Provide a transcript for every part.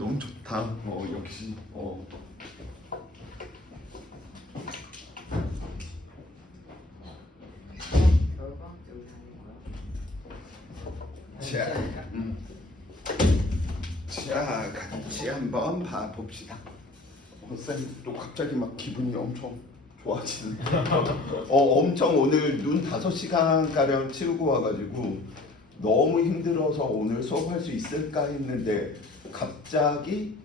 너무 좋다. 역시. 겨울방학때 다닌 거야? 자, 같이 한번 봐봅시다. 쌤 또 갑자기 막 기분이 엄청 좋아지네. 엄청 오늘 눈 5시간 가량 치우고 와가지고 너무 힘들어서 오늘 수업할 수 있을까 했는데 갑자기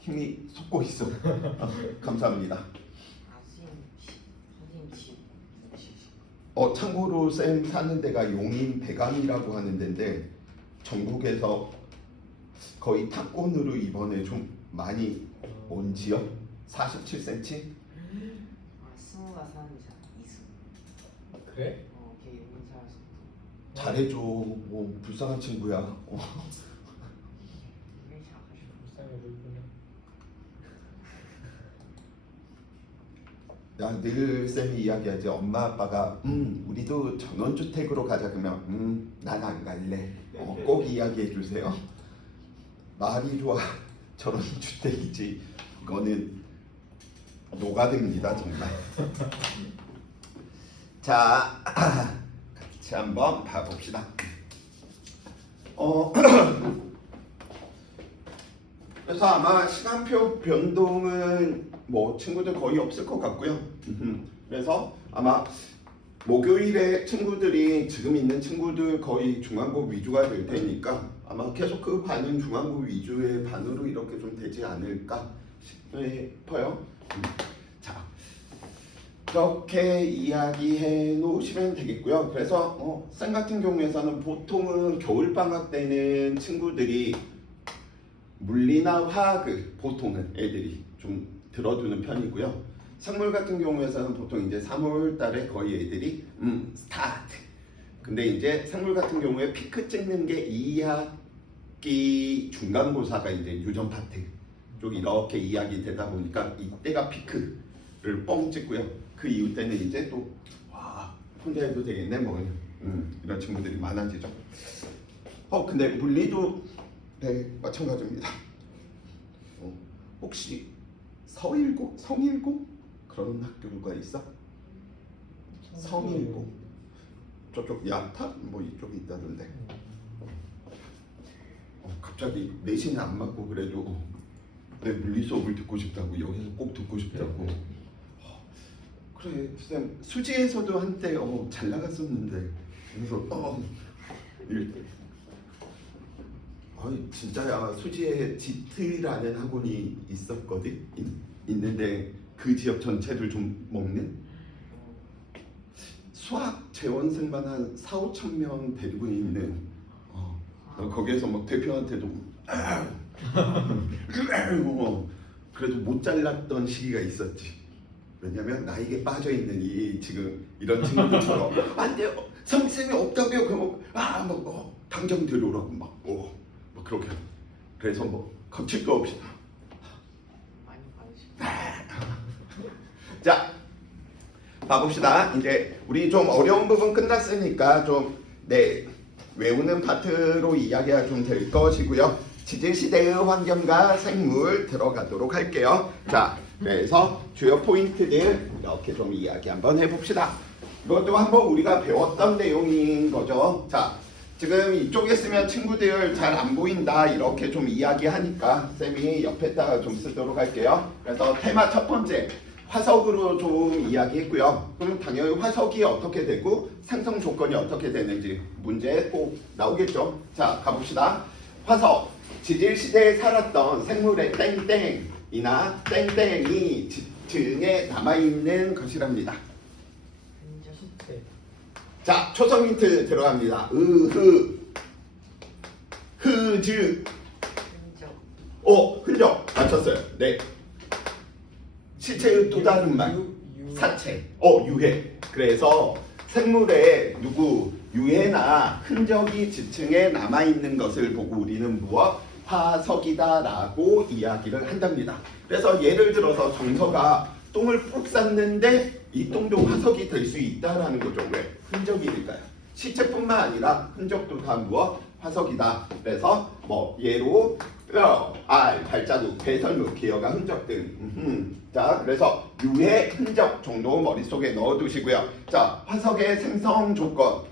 힘이 솟고 있어. 감사합니다. 선생님 집. 참고로 쌤 사는 데가 용인 대감이라고 하는 데인데 전국에서 거의 탑권으로 이번에 좀 많이 온 지역 47cm? 승우가 사는 데잖아. 이승. 그래? 걔 용인 살았어. 잘해줘. 불쌍한 친구야. 왜 작아져? 불쌍해 보이구나. 늘 쌤이 이야기하지. 엄마 아빠가 우리도 전원주택으로 가자 그러면 난 안 갈래. 꼭 이야기해 주세요. 말이 좋아. 전원주택이지. 이거는 노가드입니다 정말. 자, 같이 한번 봐봅시다. 그래서 아마 시간표 변동은 친구들 거의 없을 것 같고요. 그래서 아마 목요일에 친구들이 지금 있는 친구들 거의 중간고 위주가 될 테니까 아마 계속 그 반은 중간고 위주의 반으로 이렇게 좀 되지 않을까 싶어요. 자, 이렇게 이야기해 놓으시면 되겠고요. 그래서 쌤 같은 경우에서는 보통은 겨울방학 때는 친구들이 물리나 화학을 보통은 애들이 좀 들어두는 편이고요. 생물 같은 경우에서는 보통 이제 3월 달에 거의 애들이 스타트. 근데 이제 생물 같은 경우에 피크 찍는 게 2학기 중간고사가 이제 유전 파트 쪽 이렇게 이야기 되다 보니까 이때가 피크를 뻥 찍고요. 그 이후 때는 이제 또 혼자 해도 되겠네 이런 친구들이 많아지죠. 근데 물리도 네 마찬가지입니다. 혹시 서일고, 성일고 그런 학교가 있어? 성일고 저쪽 야타 이쪽에 있다던데. 갑자기 내신이 안 맞고 그래도 내 물리 수업을 듣고 싶다고 여기서 꼭 듣고 싶다고. 그래 쌤 수지에서도 한때 잘 나갔었는데 그래서 진짜야. 수지에 지트라는 학원이 있었거든. 있는데 그 지역 전체를 좀 먹는 수학 재원생만 한 4-5천 명 데리고 있는 거기에서 막 대표한테도 그래도 못 잘랐던 시기가 있었지. 왜냐면 나에게 빠져있는 이 지금 이런 친구들처럼 안 돼요 선생님이 없다고요. 그럼 당장 데려오라고 막 그렇게. 그래서 거칠 거 없이 많이 받으시고. 자 봐봅시다. 이제 우리 좀 어려운 부분 끝났으니까 좀 외우는 파트로 이야기가 좀 될 것이고요. 지질시대의 환경과 생물 들어가도록 할게요. 자 그래서 주요 포인트들 이렇게 좀 이야기 한번 해봅시다. 이것도 한번 우리가 배웠던 내용인 거죠. 자 지금 이쪽에 쓰면 친구들 잘 안 보인다 이렇게 좀 이야기하니까 쌤이 옆에다가 좀 쓰도록 할게요. 그래서 테마 첫 번째 화석으로 좀 이야기했고요. 그럼 당연히 화석이 어떻게 되고 생성 조건이 어떻게 되는지 문제 꼭 나오겠죠. 자 가봅시다. 화석 지질시대에 살았던 생물의 땡땡이나 땡땡이 지층에 남아있는 것이랍니다. 자 초성 힌트 들어갑니다. 흐즈 흔적 맞췄어요. 네. 실체의 또 다른 말 사체 유해. 그래서 생물의 유해나 흔적이 지층에 남아있는 것을 보고 우리는 화석이다 라고 이야기를 한답니다. 그래서 예를 들어서 정서가 똥을 푹 쌌는데 이 똥도 화석이 될 수 있다라는 거죠. 왜? 흔적이니까요. 시체뿐만 아니라 흔적도 다 화석이다. 그래서 뭐 예로 뼈, 알, 발자국, 배설물, 기어가 흔적 등. 자, 그래서 유해 흔적 정도 머릿속에 넣어두시고요. 자, 화석의 생성 조건.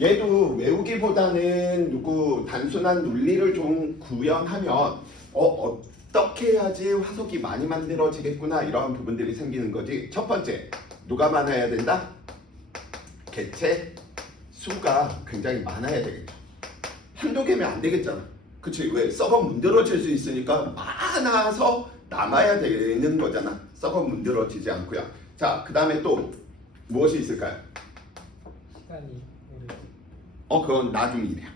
얘도 외우기보다는 단순한 논리를 좀 구현하면 어떻게 해야지 화석이 많이 만들어지겠구나 이러한 부분들이 생기는 거지. 첫 번째, 누가 많아야 된다? 개체 수가 굉장히 많아야 되겠죠. 한두 개면 안 되겠잖아. 그치? 왜? 썩어 문드러질 수 있으니까 많아서 남아야 되는 거잖아. 썩어 문드러지지 않고요. 자, 그 다음에 또 무엇이 있을까요? 시간이 오래. 그건 나중 일이야.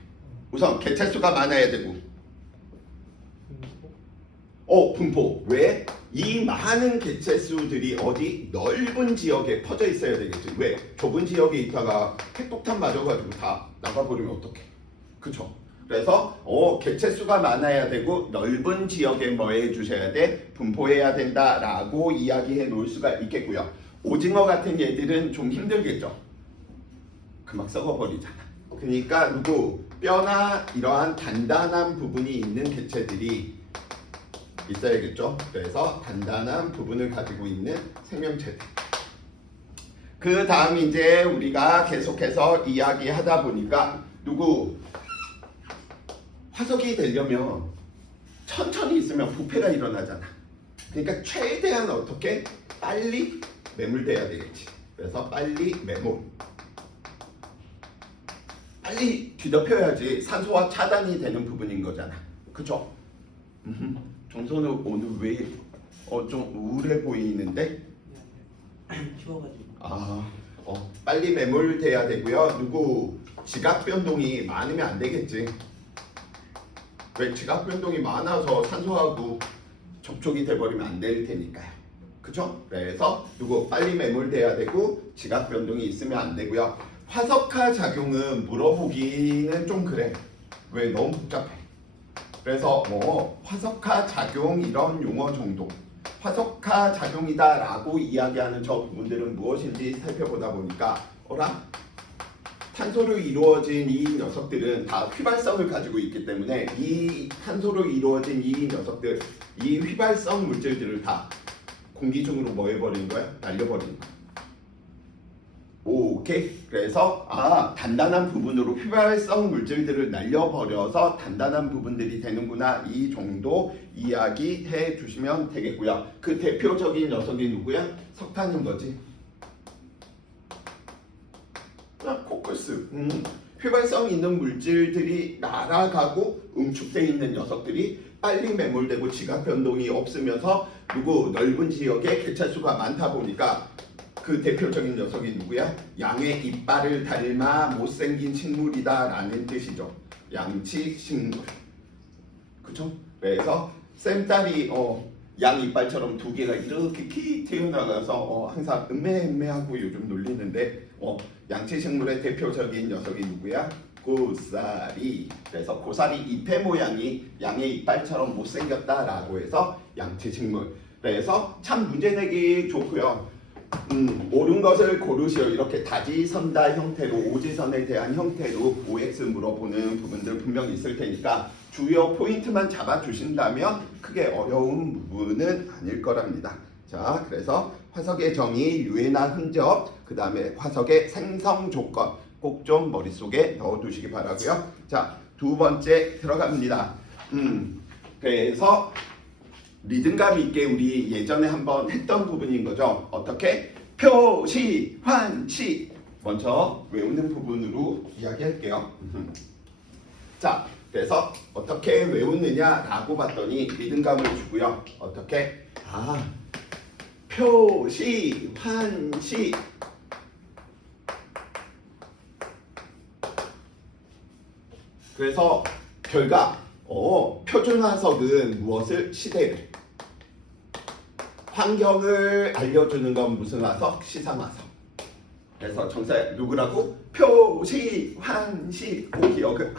우선 개체 수가 많아야 되고 분포. 왜? 이 많은 개체수들이 어디 넓은 지역에 퍼져 있어야 되겠지. 왜? 좁은 지역에 있다가 핵폭탄 맞아가지고 다 나가버리면 어떡해. 그쵸? 그래서 개체수가 많아야 되고 넓은 지역에 뭐 해주셔야 돼? 분포해야 된다라고 이야기해 놓을 수가 있겠고요. 오징어 같은 얘들은 좀 힘들겠죠. 금방 썩어버리잖아. 그러니까 뼈나 이러한 단단한 부분이 있는 개체들이 있어야겠죠. 그래서 단단한 부분을 가지고 있는 생명체들. 그 다음 이제 우리가 계속해서 이야기하다 보니까 화석이 되려면 천천히 있으면 부패가 일어나잖아. 그러니까 최대한 어떻게 빨리 매몰돼야 되겠지. 그래서 빨리 매몰. 빨리 뒤덮여야지 산소와 차단이 되는 부분인 거잖아. 그쵸? 정선우 오늘 왜 좀 우울해 보이는데? 추워가지고. 빨리 매몰돼야 되고요. 지각 변동이 많으면 안 되겠지. 왜? 지각 변동이 많아서 산소하고 접촉이 돼버리면 안 될 테니까요. 그죠? 그래서 빨리 매몰돼야 되고 지각 변동이 있으면 안 되고요. 화석화 작용은 물어보기는 좀 그래. 왜? 너무 복잡해. 그래서 화석화 작용 이런 용어 정도, 화석화 작용이다라고 이야기하는 저 부분들은 무엇인지 살펴보다 보니까 탄소로 이루어진 이 녀석들은 다 휘발성을 가지고 있기 때문에 이 탄소로 이루어진 이 녀석들, 이 휘발성 물질들을 다 공기 중으로 뭐 해버리는 거야? 날려버리는 거야. 오케이. 그래서 단단한 부분으로 휘발성 물질들을 날려버려서 단단한 부분들이 되는구나. 이 정도 이야기해 주시면 되겠고요. 그 대표적인 녀석이 누구야? 석탄인 거지. 코크스. 휘발성 있는 물질들이 날아가고 응축되어 있는 녀석들이 빨리 매몰되고 지각 변동이 없으면서 넓은 지역에 개체수가 많다 보니까 그 대표적인 녀석이 누구야? 양의 이빨을 닮아 못생긴 식물이다 라는 뜻이죠. 양치식물. 그쵸? 그래서 쌤딸이 양 이빨처럼 두 개가 이렇게 키 튀어나가서 항상 음매하고 요즘 놀리는데 양치식물의 대표적인 녀석이 누구야? 고사리. 그래서 고사리 잎의 모양이 양의 이빨처럼 못생겼다라고 해서 양치식물. 그래서 참 문제 내기 좋고요. 옳은 것을 고르시오. 이렇게 다지선다 형태로 오지선에 대한 형태로 OX 물어보는 부분들 분명히 있을 테니까 주요 포인트만 잡아주신다면 크게 어려운 부분은 아닐 거랍니다. 자, 그래서 화석의 정의, 유해나 흔적, 그 다음에 화석의 생성 조건 꼭 좀 머릿속에 넣어두시기 바라고요. 자, 두 번째 들어갑니다. 그래서 리듬감 있게 우리 예전에 한번 했던 부분인 거죠. 어떻게? 표시, 환시. 먼저 외우는 부분으로 이야기할게요. 자, 그래서 어떻게 외우느냐라고 봤더니 리듬감을 주고요. 어떻게? 표시, 환시. 그래서 결과 표준 화석은 무엇을? 시대를. 환경을 알려주는 건 무슨 화석? 시상 화석. 그래서 정사 누구라고? 표시, 환시. 꼭 기억을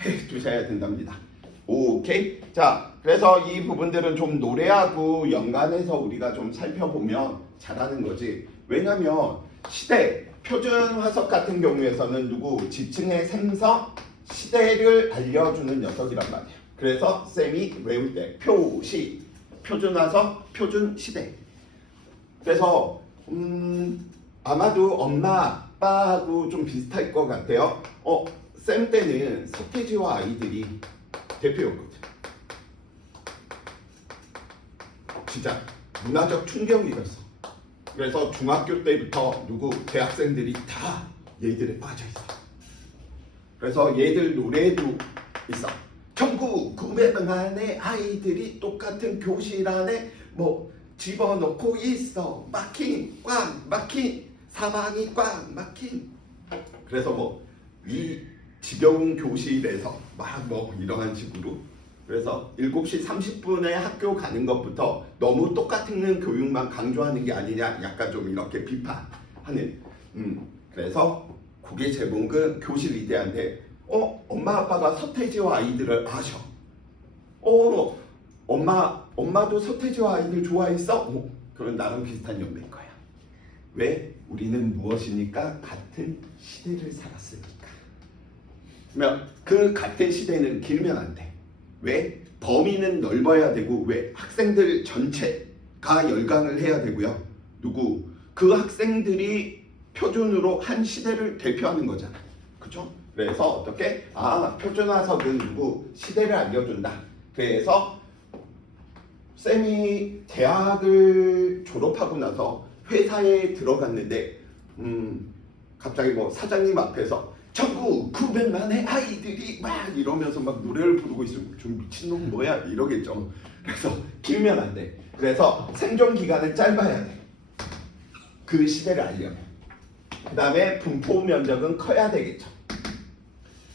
해 두셔야 된답니다. 오케이. 자, 그래서 이 부분들은 좀 노래하고 연관해서 우리가 좀 살펴보면 잘하는 거지. 왜냐면 시대, 표준 화석 같은 경우에서는 지층의 생성, 시대를 알려주는 녀석이란 말이에요. 그래서 쌤이 외울 때 표시, 표준화서, 표준시대. 그래서 아마도 엄마, 아빠하고 좀 비슷할 것 같아요. 쌤 때는 서태지와 아이들이 대표였거든. 진짜 문화적 충격이었어. 그래서 중학교 때부터 대학생들이 다 얘들에 빠져있어. 그래서 얘들 노래도 있어. 1900만의 아이들이 똑같은 교실 안에 집어넣고 있어. 꽉 막힌 사방이 꽉 막힌. 그래서 이 지겨운 교실에서 이러한 식으로. 그래서 7시 30분에 학교 가는 것부터 너무 똑같은 교육만 강조하는 게 아니냐, 약간 좀 이렇게 비판하는. 그래서 그게 제목은 교실 이데아인데, 엄마 아빠가 서태지와 아이들을 아셔. 엄마도 서태지와 아이들 좋아했어? 그럼 나랑 비슷한 연배인 거야. 왜? 우리는 무엇이니까? 같은 시대를 살았으니까. 그러면 그 같은 시대는 길면 안 돼. 왜? 범위는 넓어야 되고, 왜? 학생들 전체가 열강을 해야 되고요. 그 학생들이 표준으로 한 시대를 대표하는 거잖아. 그쵸? 그래서 어떻게? 표준화석은 시대를 알려준다. 그래서 쌤이 대학을 졸업하고 나서 회사에 들어갔는데 갑자기 사장님 앞에서 1900만의 아이들이 이러면서 노래를 부르고 있으면 좀 미친놈 뭐야 이러겠죠. 그래서 길면 안 돼. 그래서 생존 기간은 짧아야 돼. 그 시대를 알려면. 그 다음에 분포 면적은 커야 되겠죠.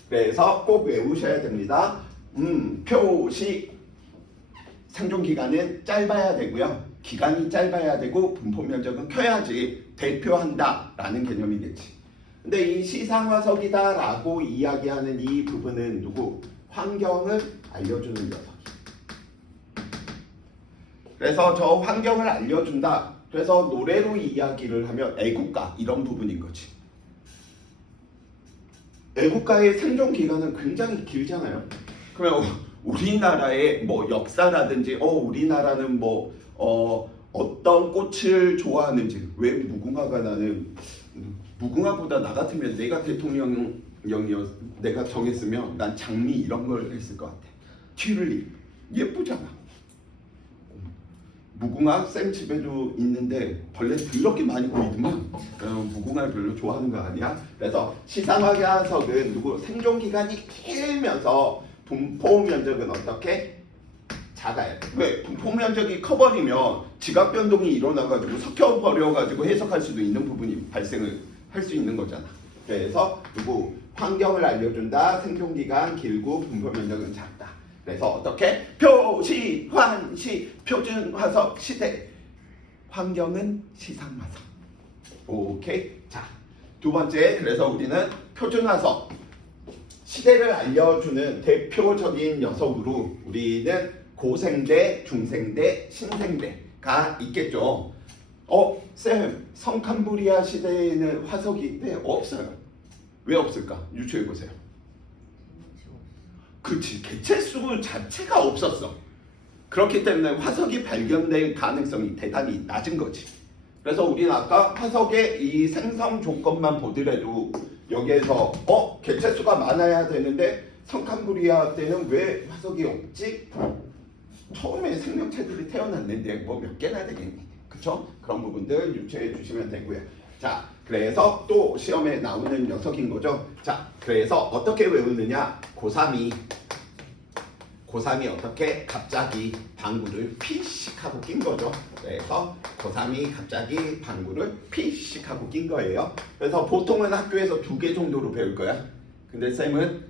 그래서 꼭 외우셔야 됩니다. 표시 생존 기간은 짧아야 되고요. 기간이 짧아야 되고 분포 면적은 커야지 대표한다 라는 개념이겠지. 근데 이 시상화석이다라고 이야기하는 이 부분은 환경을 알려주는 녀석이. 그래서 저 환경을 알려준다. 그래서 노래로 이야기를 하면 애국가 이런 부분인 거지. 애국가의 생존 기간은 굉장히 길잖아요. 그러면 우리나라의 역사라든지 우리나라는 어떤 꽃을 좋아하는지, 왜 무궁화가 나는 무궁화보다 나 같으면 내가 내가 정했으면 난 장미 이런 걸 했을 것 같아. 튤립 예쁘잖아. 무궁화 쌤 집에도 있는데 벌레 더럽게 많이 보이더만 무궁화를 별로 좋아하는 거 아니야? 그래서 시상화석은 생존 기간이 길면서 분포 면적은 어떻게? 작아요. 왜? 분포 면적이 커버리면 지각 변동이 일어나가지고 섞여버려가지고 해석할 수도 있는 부분이 발생을 할 수 있는 거잖아. 그래서 환경을 알려준다. 생존 기간 길고 분포 면적은 작다. 그래서 어떻게? 표시, 환시, 표준, 화석, 시대. 환경은 시상화석. 오케이. 자, 두 번째. 그래서 우리는 표준 화석. 시대를 알려주는 대표적인 녀석으로 우리는 고생대, 중생대, 신생대가 있겠죠. 쌤, 성캄브리아 시대에는 화석이 없어요. 왜 없을까? 유추해 보세요. 그렇지, 개체수 자체가 없었어. 그렇기 때문에 화석이 발견될 가능성이 대단히 낮은 거지. 그래서 우리는 아까 화석의 이 생성 조건만 보더라도 여기에서 개체수가 많아야 되는데 성캄브리아 때는 왜 화석이 없지? 처음에 생명체들이 태어났는데 몇 개나 되겠니? 그쵸? 그런 부분들 유추해 주시면 되고요. 자, 그래서 또 시험에 나오는 녀석인 거죠. 자, 그래서 어떻게 외우느냐? 고3이 어떻게 갑자기 방구를 피식 하고 낀 거죠. 그래서 고3이 갑자기 방구를 피식 하고 낀 거예요. 그래서 보통은 학교에서 2개 정도로 배울 거야. 근데 쌤은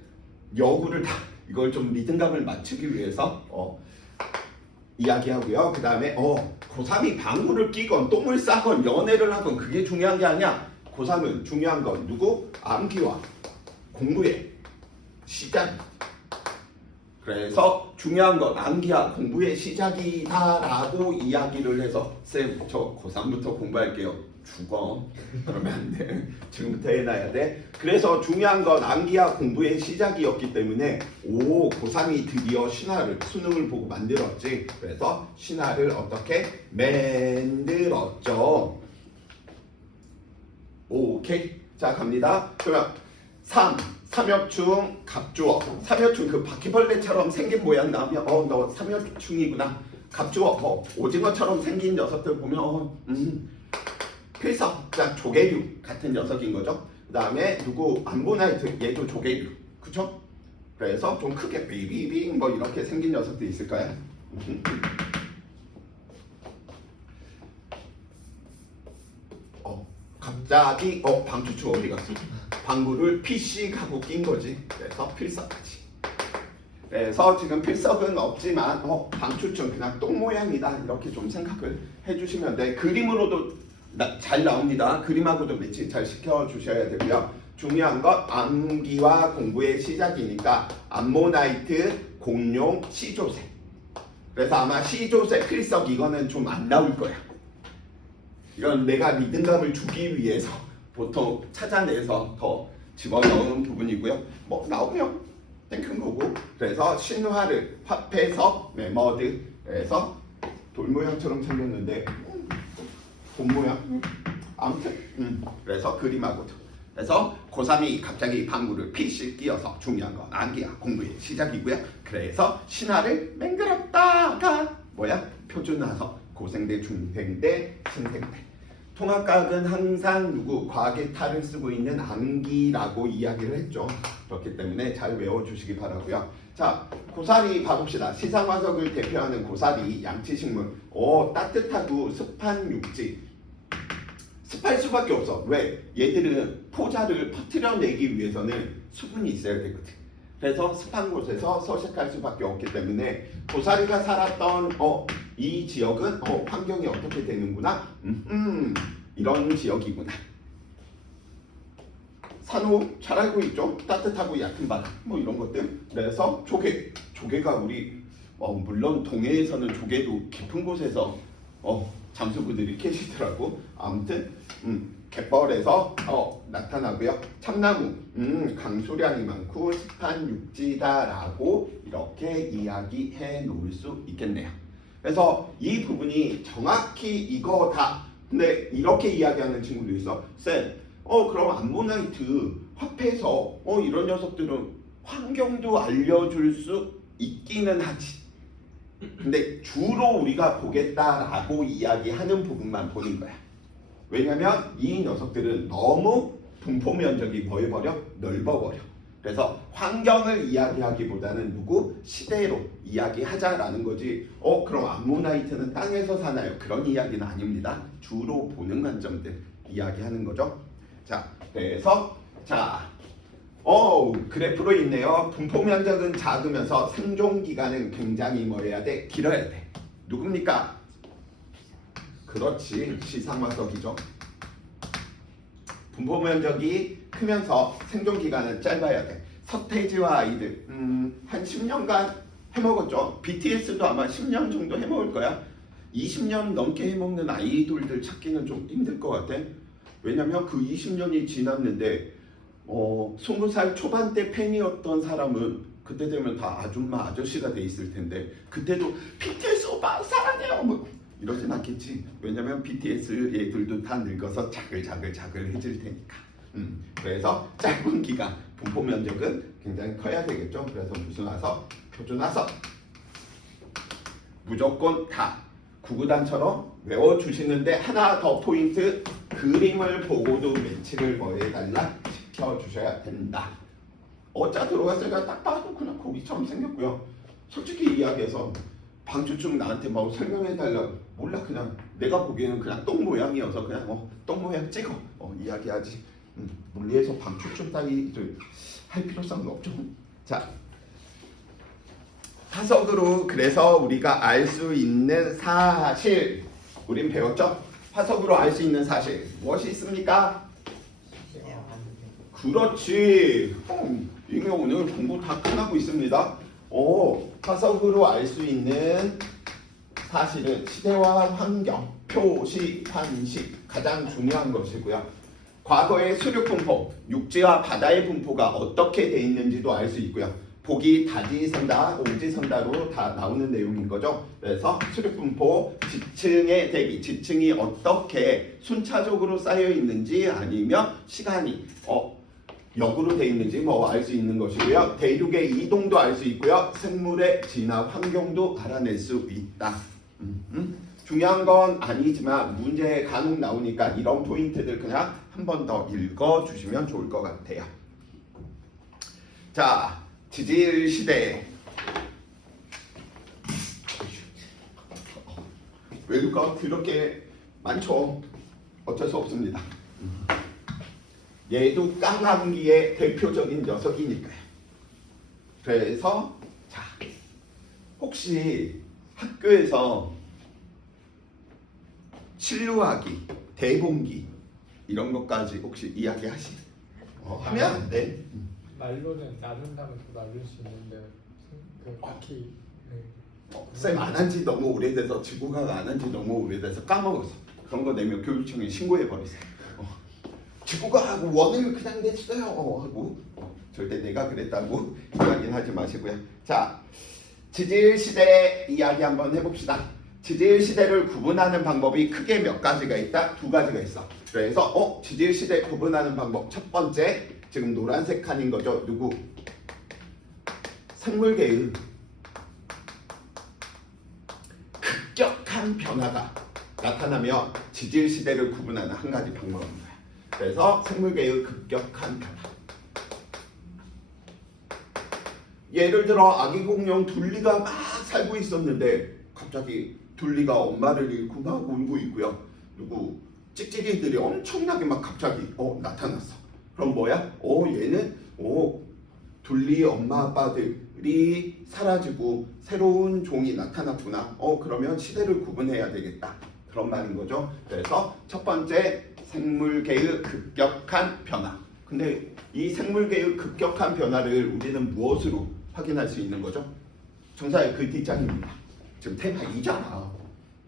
여구를 다 이걸 좀 리듬감을 맞추기 위해서 이야기하고요. 그 다음에 고3이 방구를 끼건 똥을 싸건 연애를 하건 그게 중요한 게 아니야. 고3은 중요한 건 암기와 공부의 시작. 그래서 중요한 건 암기와 공부의 시작이다라고 이야기를 해서 쌤, 저 고3부터 공부할게요. 죽어. 그러면 안 돼. 지금부터 해놔야 돼. 그래서 중요한 건 암기와 공부의 시작이었기 때문에 고3이 드디어 신화를 수능을 보고 만들었지. 그래서 신화를 어떻게 만들었죠. 오케이. 자 갑니다. 그러면 3엽충 갑주어. 3엽충 그 바퀴벌레처럼 생긴 모양 나오면 너 3엽충이구나. 갑주어 오징어처럼 생긴 녀석들 보면 필석. 자 조개류 같은 녀석인 거죠. 그 다음에 누구 암모나이트 얘도 조개류. 그쵸? 그래서 좀 크게 비비빙 뭐 이렇게 생긴 녀석도 있을 거야. 갑자기 방추추 어디 갔어? 방구를 피씩 하고 낀 거지. 그래서 필석하지. 그래서 지금 필석은 없지만 방추추는 그냥 똥 모양이다 이렇게 좀 생각을 해주시면 돼. 그림으로도 잘 나옵니다. 그림하고도 매치 잘 시켜주셔야 되고요. 중요한 건 암기와 공부의 시작이니까 암모나이트, 공룡, 시조새. 그래서 아마 시조새 필석 이거는 좀 안 나올 거야. 이건 내가 리듬감을 주기 위해서 보통 찾아내서 더 집어넣은 부분이고요. 뭐 나오면 땡큰 거고. 그래서 신화를 화폐석 메머드. 그래서 돌 모양처럼 생겼는데 곰 모양. 아무튼 그래서 그림하고도. 그래서 고3이 갑자기 방구를 피씩 끼어서 중요한 건 암기와 공부의 시작이고요. 그래서 신화를 만들었다가 뭐야? 표준화서 고생대, 중생대, 신생대. 통합과학은 항상 누구 과학의 탈을 쓰고 있는 암기라고 이야기를 했죠. 그렇기 때문에 잘 외워주시기 바라고요. 자, 고사리 봐봅시다. 시상화석을 대표하는 고사리 양치식물. 따뜻하고 습한 육지. 습할 수밖에 없어. 왜? 얘들은 포자를 퍼뜨려내기 위해서는 수분이 있어야 되거든. 그래서 습한 곳에서 서식할 수밖에 없기 때문에 고사리가 살았던 이 지역은 환경이 어떻게 되는구나. 이런 지역이구나. 산호 잘 알고 있죠. 따뜻하고 얕은 바다 뭐 이런 것들. 그래서 조개가 우리 물론 동해에서는 조개도 깊은 곳에서 잠수부들이 계시더라고. 아무튼 갯벌에서 나타나고요. 참나무 강수량이 많고 습한 육지다라고 이렇게 이야기해 놓을 수 있겠네요. 그래서 이 부분이 정확히 이거다. 근데 이렇게 이야기하는 친구도 있어. 쌤, 그럼 암모나이트 화폐에서 이런 녀석들은 환경도 알려줄 수 있기는 하지. 근데 주로 우리가 보겠다라고 이야기하는 부분만 보는 거야. 왜냐면 이 녀석들은 너무 분포 면적이 뭐해버려? 넓어버려. 그래서 환경을 이야기하기보다는 누구? 시대로 이야기하자라는 거지. 그럼 암모나이트는 땅에서 사나요? 그런 이야기는 아닙니다. 주로 보는 관점들 이야기하는 거죠. 자, 그래서 그래프로 있네요. 분포 면적은 작으면서 생존 기간은 굉장히 뭐해야 돼? 길어야 돼. 누굽니까? 그렇지, 시상화석이죠. 분포 면적이 크면서 생존 기간은 짧아야 돼. 서태지와 아이들 한 10년간 해먹었죠. BTS도 아마 10년 정도 해먹을 거야. 20년 넘게 해먹는 아이돌들 찾기는 좀 힘들 것 같아. 왜냐면 그 20년이 지났는데 20살 초반대 팬이었던 사람은 그때 되면 다 아줌마 아저씨가 돼 있을 텐데 그때도 BTS 오빠 사랑해요 뭐 이러진 않겠지. 왜냐면 BTS 애들도 다 늙어서 자글자글해질 테니까. 그래서 짧은 기간 분포 면적은 굉장히 커야 되겠죠. 그래서 무슨 화석? 표준화석. 무조건 다 구구단처럼 외워주시는데 하나 더 포인트. 그림을 보고도 매치를 해달라 시켜주셔야 된다. 어짜 들어갔으니까 딱 봐도 그냥 고기처럼 생겼고요. 솔직히 이야기해서 방추충 나한테 막 설명해달라 몰라. 그냥 내가 보기에는 그냥 똥 모양이어서 그냥 똥 모양 찍어 이야기하지. 물리에서 방추충 따위를 할 필요성은 없죠. 자, 화석으로 그래서 우리가 알 수 있는 사실 우린 배웠죠? 화석으로 알 수 있는 사실 무엇이 있습니까? 그렇지. 이게 오늘 공부 다 끝나고 있습니다. 화석으로 알 수 있는 사실은 시대와 환경, 표시, 환식 가장 중요한 것이고요. 과거의 수륙 분포, 육지와 바다의 분포가 어떻게 돼 있는지도 알 수 있고요. 보기 다지선다, 오지선다로 다 나오는 내용인 거죠. 그래서 수륙 분포, 지층의 대비, 지층이 어떻게 순차적으로 쌓여 있는지 아니면 시간이 역으로 돼 있는지 뭐 알 수 있는 것이고요. 대륙의 이동도 알 수 있고요. 생물의 진화 환경도 알아낼 수 있다. 중요한 건 아니지만 문제에 간혹 나오니까 이런 포인트들 그냥 한 번 더 읽어주시면 좋을 것 같아요. 자, 지질 시대. 외류가 그렇게 많죠. 어쩔 수 없습니다. 얘도 깡암기의 대표적인 녀석이니까요. 그래서 자, 혹시 학교에서 신루하기, 대봉기 이런 것까지 혹시 하면 안 돼. 말로는 나눈다면 또 나눌 수 있는데 그 딱히 쌤 안 한 지 너무 오래돼서 지구과학 안 한 지 너무 오래돼서 까먹었어. 그런 거 내면 교육청에 신고해 버렸어. 지구과학 원을 그냥 냈어요 하고 절대 내가 그랬다고 이야기는 하지 마시고요. 자, 지질 시대 이야기 한번 해봅시다. 지질 시대를 구분하는 방법이 크게 몇 가지가 있다? 두 가지가 있어. 그래서 지질 시대 구분하는 방법 첫 번째, 지금 노란색 칸인 거죠. 누구? 생물계의 급격한 변화가 나타나며 지질 시대를 구분하는 한 가지 방법입니다. 그래서 생물계의 급격한 변화. 예를 들어 아기 공룡 둘리가 막 살고 있었는데 갑자기 둘리가 엄마를 잃고 막 울고 있고요. 그리고 찍찍이들이 엄청나게 막 갑자기 나타났어. 그럼 뭐야? 얘는 둘리 엄마 아빠들이 사라지고 새로운 종이 나타났구나. 그러면 시대를 구분해야 되겠다. 그런 말인 거죠. 그래서 첫 번째, 생물계의 급격한 변화. 근데 이 생물계의 급격한 변화를 우리는 무엇으로 확인할 수 있는 거죠? 정사의 그 뒷장입니다. 지금 테마 2잖아.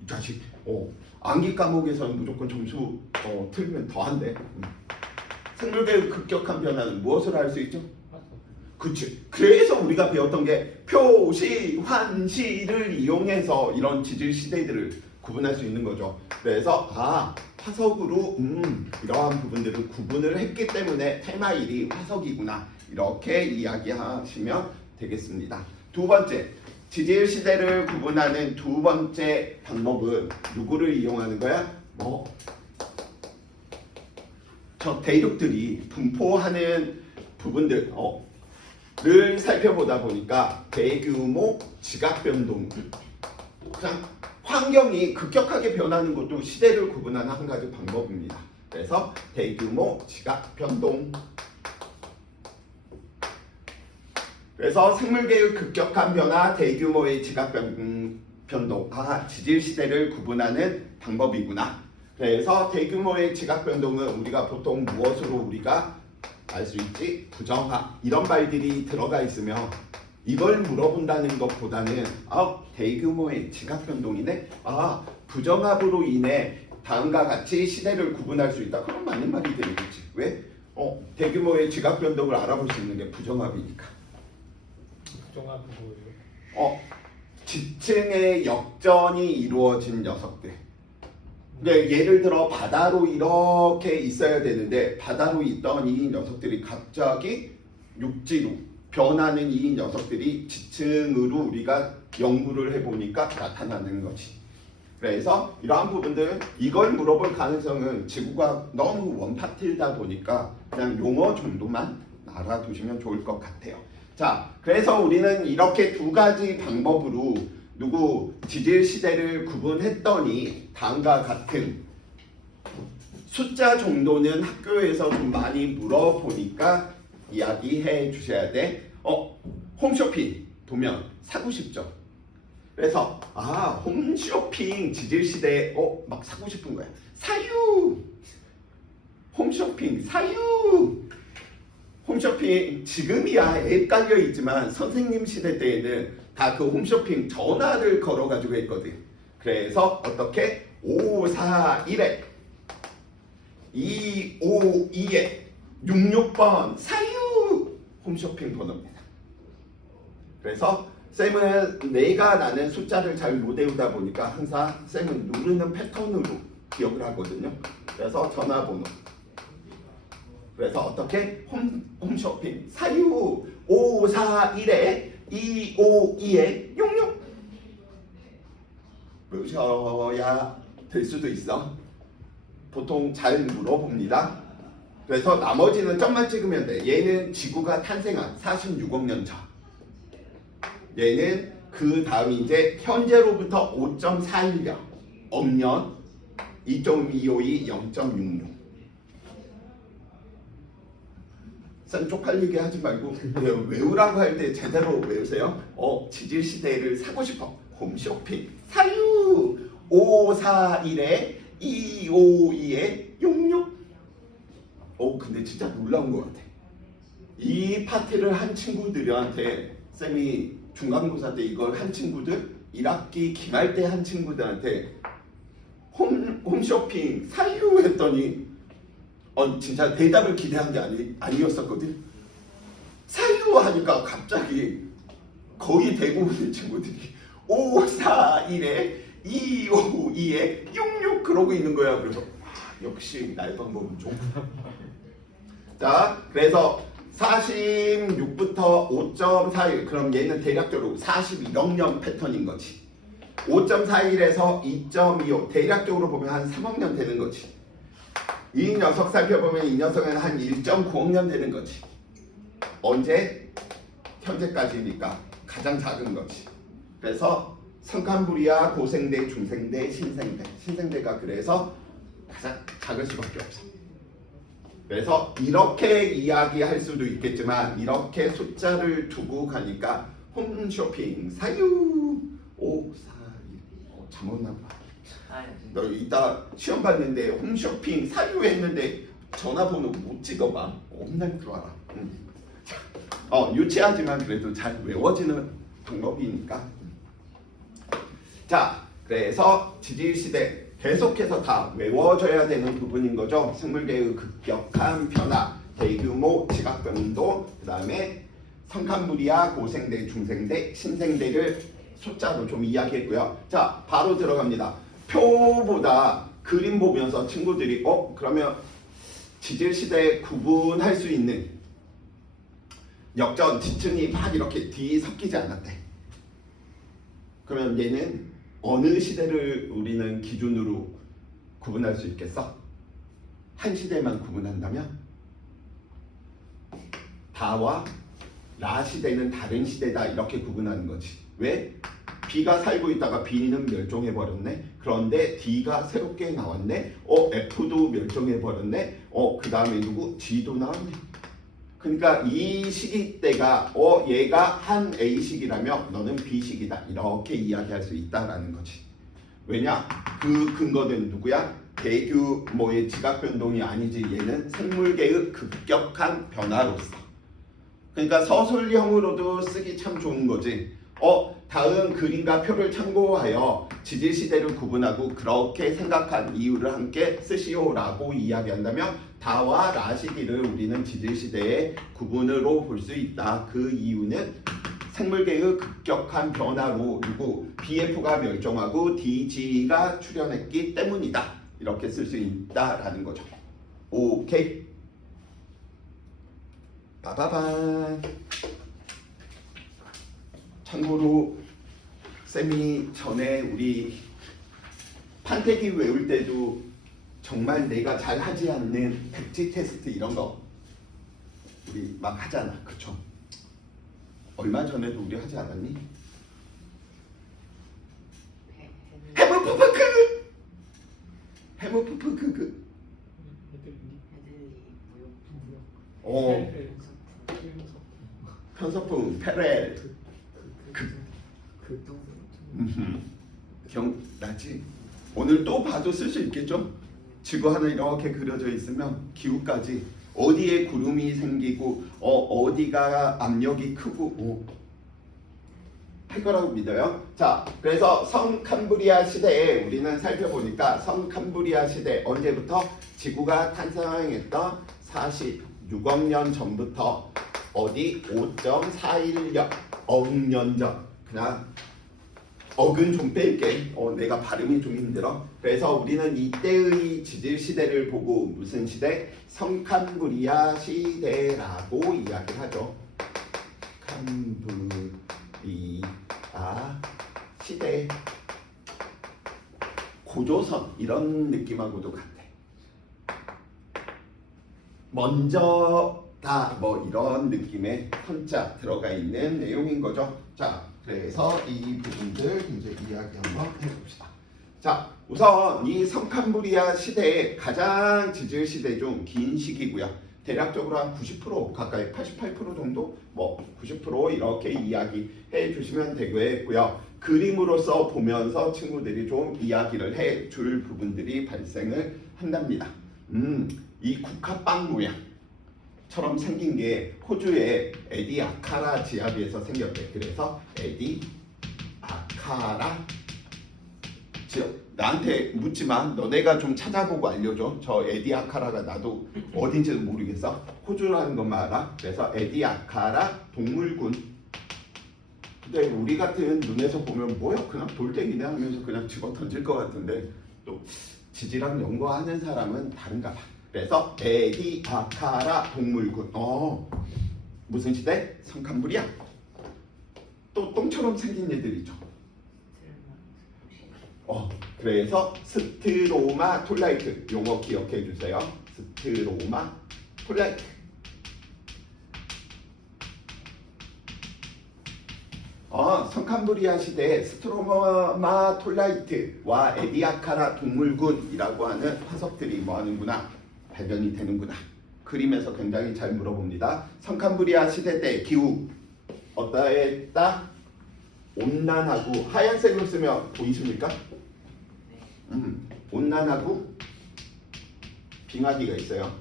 이 자식. 암기 과목에서는 무조건 점수 틀리면 더 한대. 생물계의 급격한 변화는 무엇으로 알 수 있죠? 그치. 그래서 우리가 배웠던 게 표시, 환시를 이용해서 이런 지질 시대들을 구분할 수 있는 거죠. 그래서 화석으로 이러한 부분들을 구분을 했기 때문에 테마 1이 화석이구나. 이렇게 이야기하시면 되겠습니다. 두 번째, 지질 시대를 구분하는 두 번째 방법은 누구를 이용하는 거야? 저 대륙들이 분포하는 부분들 를 살펴보다 보니까 대규모 지각 변동, 그냥 환경이 급격하게 변하는 것도 시대를 구분하는 한 가지 방법입니다. 그래서 대규모 지각 변동. 그래서 생물계의 급격한 변화, 대규모의 지각 변동, 지질 시대를 구분하는 방법이구나. 그래서 대규모의 지각 변동은 우리가 보통 무엇으로 우리가 알 수 있지? 부정합. 이런 말들이 들어가 있으면 이걸 물어본다는 것보다는 대규모의 지각 변동이네. 부정합으로 인해 다음과 같이 시대를 구분할 수 있다. 그럼 맞는 말이 되겠지. 왜? 대규모의 지각 변동을 알아볼 수 있는 게 부정합이니까. 부정합이 뭐예요? 지층의 역전이 이루어진 녀석들. 예를 들어 바다로 이렇게 있어야 되는데 바다로 있던 이 녀석들이 갑자기 육지로 변하는 이 녀석들이 지층으로 우리가 연구를 해보니까 나타나는 것이. 그래서 이러한 부분들 이걸 물어볼 가능성은 지구가 너무 원파트이다 보니까 그냥 용어 정도만 알아두시면 좋을 것 같아요. 자, 그래서 우리는 이렇게 두 가지 방법으로 지질 시대를 구분했더니 다음과 같은 숫자 정도는 학교에서 좀 많이 물어보니까 이야기해 주셔야 돼. 홈쇼핑 보면 사고 싶죠. 그래서 홈쇼핑 지질 시대에 막 사고 싶은 거야. 사유. 홈쇼핑 사유. 홈쇼핑 지금이야 앱 깔려 있지만 선생님 시대 때에는 다 그 홈쇼핑 전화를 걸어가지고 했거든. 그래서 어떻게 5, 4, 1에 2, 5, 2에 6, 6번 사유 홈쇼핑 번호입니다. 그래서 쌤은 내가 나는 숫자를 잘 못 외우다 보니까 항상 쌤은 누르는 패턴으로 기억을 하거든요. 그래서 전화번호. 그래서 어떻게 홈쇼핑 사유 5, 4, 1에 2, 5, 2에 6, 6 외우셔야 될 수도 있어. 보통 잘 물어봅니다. 그래서 나머지는 점만 찍으면 돼. 얘는 지구가 탄생한 46억 년 전. 얘는 그 다음 이제 현재로부터 5.41년 억년 2.252 0.66. 쌤 쪽팔리게 하지 말고 외우라고 할 때 제대로 외우세요. 지질 시대를 사고 싶어. 홈쇼핑 사유 5, 4, 1에 2, 5, 2에 6, 6. 근데 진짜 놀라운 것 같아. 이 파트를 한 친구들한테 쌤이 중간고사 때 이걸 한 친구들 1학기 기말 때 한 친구들한테 홈쇼핑 사유 했더니 진짜 대답을 기대한 게 아니었었거든. 사유 하니까 갑자기 거의 대부분의 친구들이 5, 4, 1에 2, 5, 2에 6, 6 그러고 있는 거야. 그래서 역시 나의 방법은 좀. 자, 그래서 46부터 5.41 그럼 얘는 대략적으로 41억 년 패턴인 거지. 5.41에서 2.25 대략적으로 보면 한 3억 년 되는 거지. 이 녀석 살펴보면 이 녀석은 한 1.9억 년 되는 거지. 언제? 현재까지니까 가장 작은 거지. 그래서 성칸부리아 고생대, 중생대, 신생대. 신생대가 그래서 가장 작을 수밖에 없어. 그래서 이렇게 이야기할 수도 있겠지만 이렇게 숫자를 두고 가니까 홈쇼핑 사유 5, 4, 1 잘못 나와. 너 이따 시험 봤는데 홈쇼핑 사유 했는데 전화번호 못 찍어봐. 혼날 줄 알아. 유치하지만 그래도 잘 외워지는 방법이니까. 자, 그래서 지질시대 계속해서 다 외워져야 되는 부분인 거죠. 생물계의 급격한 변화, 대규모 지각변동, 그 다음에 성칸부리아 고생대, 중생대, 신생대를 숫자로 좀 이야기했고요. 자, 바로 들어갑니다. 표보다 그림 보면서 친구들이 그러면 지질시대 구분할 수 있는 역전, 지층이 막 이렇게 뒤섞이지 않았대. 그러면 얘는 어느 시대를 우리는 기준으로 구분할 수 있겠어? 한 시대만 구분한다면 다와 라 시대는 다른 시대다 이렇게 구분하는 거지. 왜? B가 살고 있다가 B는 멸종해 버렸네. 그런데 D가 새롭게 나왔네. F도 멸종해 버렸네. 그 다음에 누구? G도 나왔네. 그러니까 이 시기 때가 얘가 한 A식이라면 너는 B식이다 이렇게 이야기할 수 있다라는 거지. 왜냐? 그 근거는 누구야? 대규모의 지각 변동이 아니지. 얘는 생물계의 급격한 변화로서. 그러니까 서술형으로도 쓰기 참 좋은 거지. 다음 그림과 표를 참고하여 지질시대를 구분하고 그렇게 생각한 이유를 함께 쓰시오라고 이야기한다면 다와 라 시기를 우리는 지질시대의 구분으로 볼 수 있다. 그 이유는 생물계의 급격한 변화로 누구 BF가 멸종하고 DG가 출현했기 때문이다. 이렇게 쓸 수 있다라는 거죠. 오케이. 빠바밤. 참고로 쌤이 전에 우리 판때기 외울 때도 정말 내가 잘 하지 않는 백지 테스트 이런 거 우리 막 하잖아. 그쵸? 얼마 전에도 우리 하지 않았니? 해무푸푸크! 해무푸푸크 편서풍 페렐 기억나지? 오늘 또 봐도 쓸 수 있겠죠? 지구 하나 이렇게 그려져 있으면 기후까지 어디에 구름이 생기고 어디가 압력이 크고 할 거라고 믿어요. 자, 그래서 성캄브리아 시대에 우리는 살펴보니까 성캄브리아 시대 언제부터 지구가 탄생했던 46억 년 전부터 어디 5.416억 년 전. 그냥 억은 좀 뺄게. 내가 발음이 좀 힘들어. 그래서 우리는 이때의 지질 시대를 보고 무슨 시대? 성캄브리아 시대라고 이야기를 하죠. 캄브리아 시대. 고조선 이런 느낌하고도 같아. 먼저다 뭐 이런 느낌의 선자 들어가 있는 내용인 거죠. 자, 그래서 이 부분들 이제 이야기 한번 해봅시다. 자, 우선 이 성캄브리아 시대의 가장 지질 시대 중 긴 시기고요. 대략적으로 한 90% 가까이 88% 정도 뭐 90% 이렇게 이야기해 주시면 되고요. 그림으로서 보면서 친구들이 좀 이야기를 해 줄 부분들이 발생을 한답니다. 이 국화빵 모양처럼 생긴 게 호주의 에디 아카라 지하비에서 생겼대. 그래서 에디 아카라 지역. 나한테 묻지마. 너네가 좀 찾아보고 알려줘. 저 에디 아카라가 나도 어딘지는 모르겠어. 호주라는 것만 알아. 그래서 에디 아카라 동물군. 근데 우리 같은 눈에서 보면 뭐야 그냥 돌덩이네 하면서 그냥 집어 던질 것 같은데 또 지질학 연구하는 사람은 다른가 봐. 그래서 에디 아카라 동물군. 무슨 시대? 성캄브리아. 또 똥처럼 생긴 애들이죠. 그래서 스트로마 톨라이트. 용어 기억해 주세요. 스트로마 톨라이트. 성캄브리아 시대에 스트로마 톨라이트와 에디아카라 동물군이라고 하는 화석들이 뭐하는구나 발견이 되는구나. 그림에서 굉장히 잘 물어봅니다. 성캄브리아 시대 때 기후 어떠했다? 온난하고 하얀색으로 쓰면 보이십니까? 온난하고 빙하기가 있어요.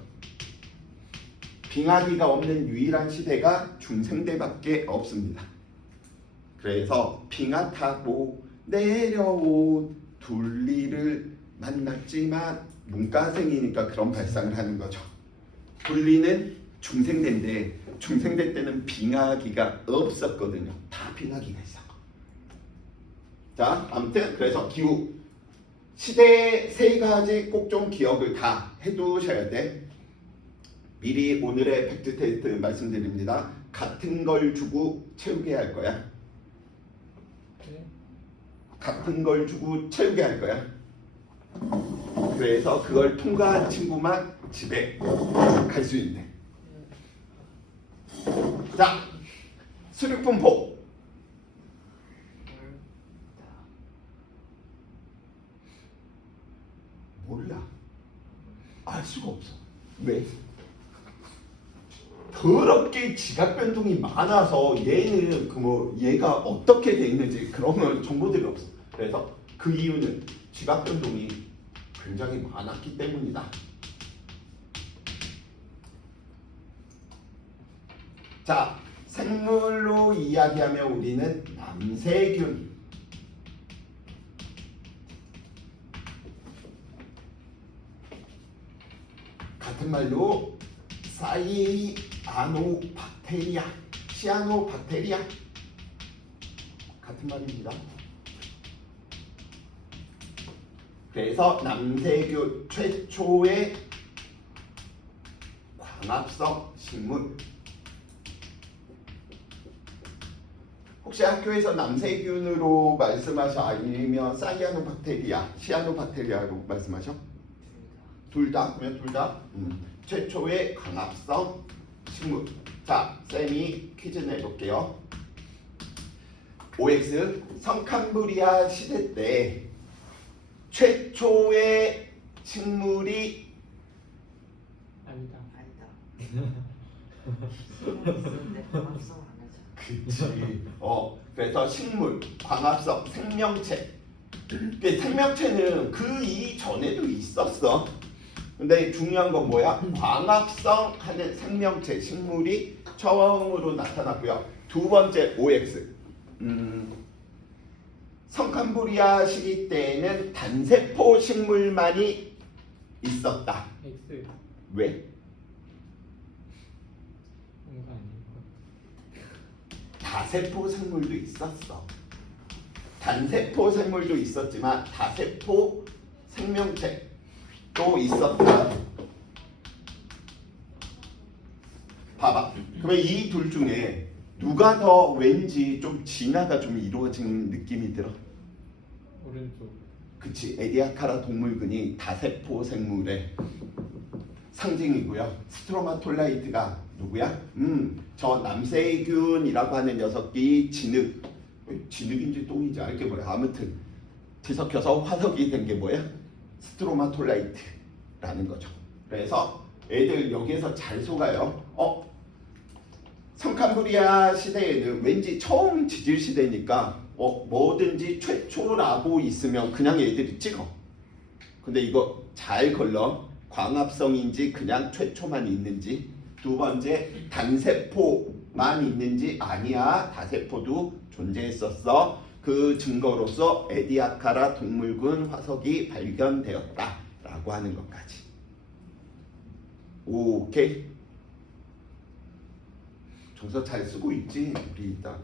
빙하기가 없는 유일한 시대가 중생대밖에 없습니다. 그래서 빙하 타고 내려온 둘리를 만났지만 문과생이니까 그런 발상을 하는 거죠. 둘리는 중생대인데 중생대 때는 빙하기가 없었거든요. 다 빙하기가 있어. 자, 아무튼 그래서 기후 시대 세 가지 꼭 좀 기억을 다 해두셔야 돼. 미리 오늘의 팩트 테스트 말씀드립니다. 같은 걸 주고 채우게 할 거야. 같은 걸 주고 채우게 할 거야. 그래서 그걸 통과한 친구만 집에 갈 수 있네. 자, 수륙분포. 몰라. 알 수가 없어. 왜? 더럽게 지각 변동이 많아서 얘는 얘가 어떻게 돼 있는지 그런 정보들이 없어. 그래서 그 이유는 지각 변동이 굉장히 많았기 때문이다. 자, 생물로 이야기하면 우리는 남세균. 같은 말로 사이아노박테리아, 시아노박테리아 같은 말입니다. 그래서 남세균 최초의 광합성 식물. 혹시 학교에서 남세균으로 말씀하셔? 아니면 사이아노박테리아, 시아노박테리아로 말씀하셔? 둘 다? 그러면 둘 다? 최초의 광합성 식물. 자, 쌤이 퀴즈 내볼게요. OX 성캄브리아 시대 때 최초의 식물이 아니다. 근데 광합성 안 하잖아. 그치. 그래서 식물, 광합성, 생명체. 그 생명체는 그 이전에도 있었어. 근데 중요한 건 뭐야? 광합성 하는 생명체, 식물이 처음으로 나타났고요. 두 번째 OX. 성캄브리아 시기 때에는 단세포 식물만이 있었다. X 왜? 뭔가 아니고. 다세포 생물도 있었어. 단세포 생물도 있었지만 다세포 생명체도 있었다. 봐봐. 그러면 이 둘 중에 누가 더 왠지 좀 진화가 좀 이루어진 느낌이 들어? 오른쪽. 그치. 에디아카라 동물근이 다세포 생물의 상징이고요. 스트로마톨라이트가 누구야? 저 남세균이라고 하는 녀석이 진흙인지 똥인지 알게 뭐야. 아무튼 뒤섞여서 화석이 된 게 뭐야? 스트로마톨라이트라는 거죠. 그래서 애들 여기에서 잘 속아요. 성캄브리아 시대에는 왠지 처음 지질 시대니까 뭐든지 최초라고 있으면 그냥 애들이 찍어. 근데 이거 잘 걸러. 광합성인지 그냥 최초만 있는지. 두 번째, 단세포만 있는지 아니야. 다세포도 존재했었어. 그 증거로서 에디아카라 동물군 화석이 발견되었다라고 하는 것까지. 오케이. 정서 잘 쓰고 있지. 우리 이따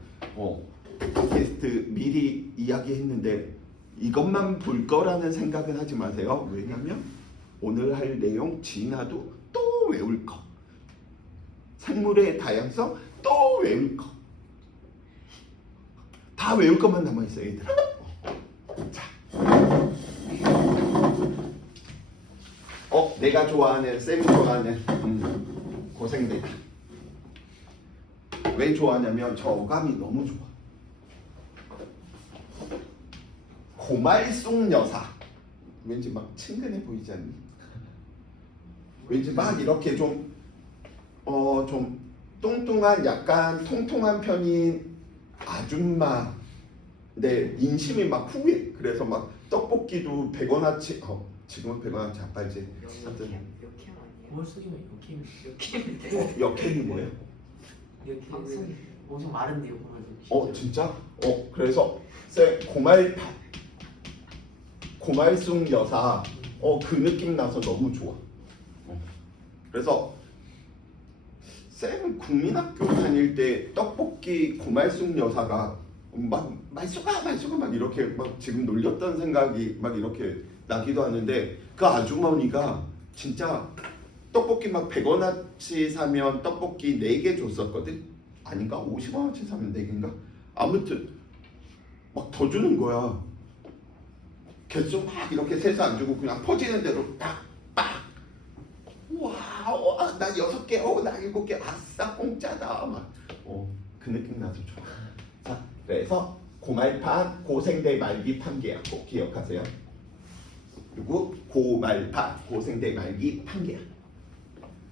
테스트 미리 이야기했는데 이것만 볼 거라는 생각은 하지 마세요. 왜냐면 오늘 할 내용 진화도 또 외울 거. 생물의 다양성 또 외울 거. 다 외울 것만 남아있어 얘들아. 자, 내가 좋아하는 쌤이 좋아하는 고생대다. 왜 좋아하냐면 저 어감이 너무 좋아. 고말숙 여사. 왠지 막 친근해 보이지 않니? 왠지 막 이렇게 좀 뚱뚱한 약간 통통한 편인 아줌마. 내 인심이 막 후해. 그래서 막 떡볶이도 100원어치 지금은 100원어치 안 팔지. 역캠 아니에요? 고말숙이면 역캠. 역캠인데. 역행이 뭐야? 방송이 엄청 마른데요 고말숙. 진짜? 그래서 쌤 고말숙 여사 그 느낌 나서 너무 좋아. 그래서 쌤 국민학교 다닐 때 떡볶이 고말숙 여사가 막 말수가 막 이렇게 막 지금 놀렸던 생각이 막 이렇게 나기도 하는데 그 아주머니가 진짜 떡볶이 막 100원어치 사면 떡볶이 4개 줬었거든? 아닌가? 50원어치 사면 4개인가? 아무튼 막 더 주는 거야. 개수 막 이렇게 세서 안 주고 그냥 퍼지는 대로 빡빡. 와, 나 6개, 나 7개, 아싸 공짜다. 막, 그 느낌 나서 좋아. 자, 그래서 고말판, 고생대 말기 판계야. 꼭 기억하세요. 그리고 고말판, 고생대 말기 판계야.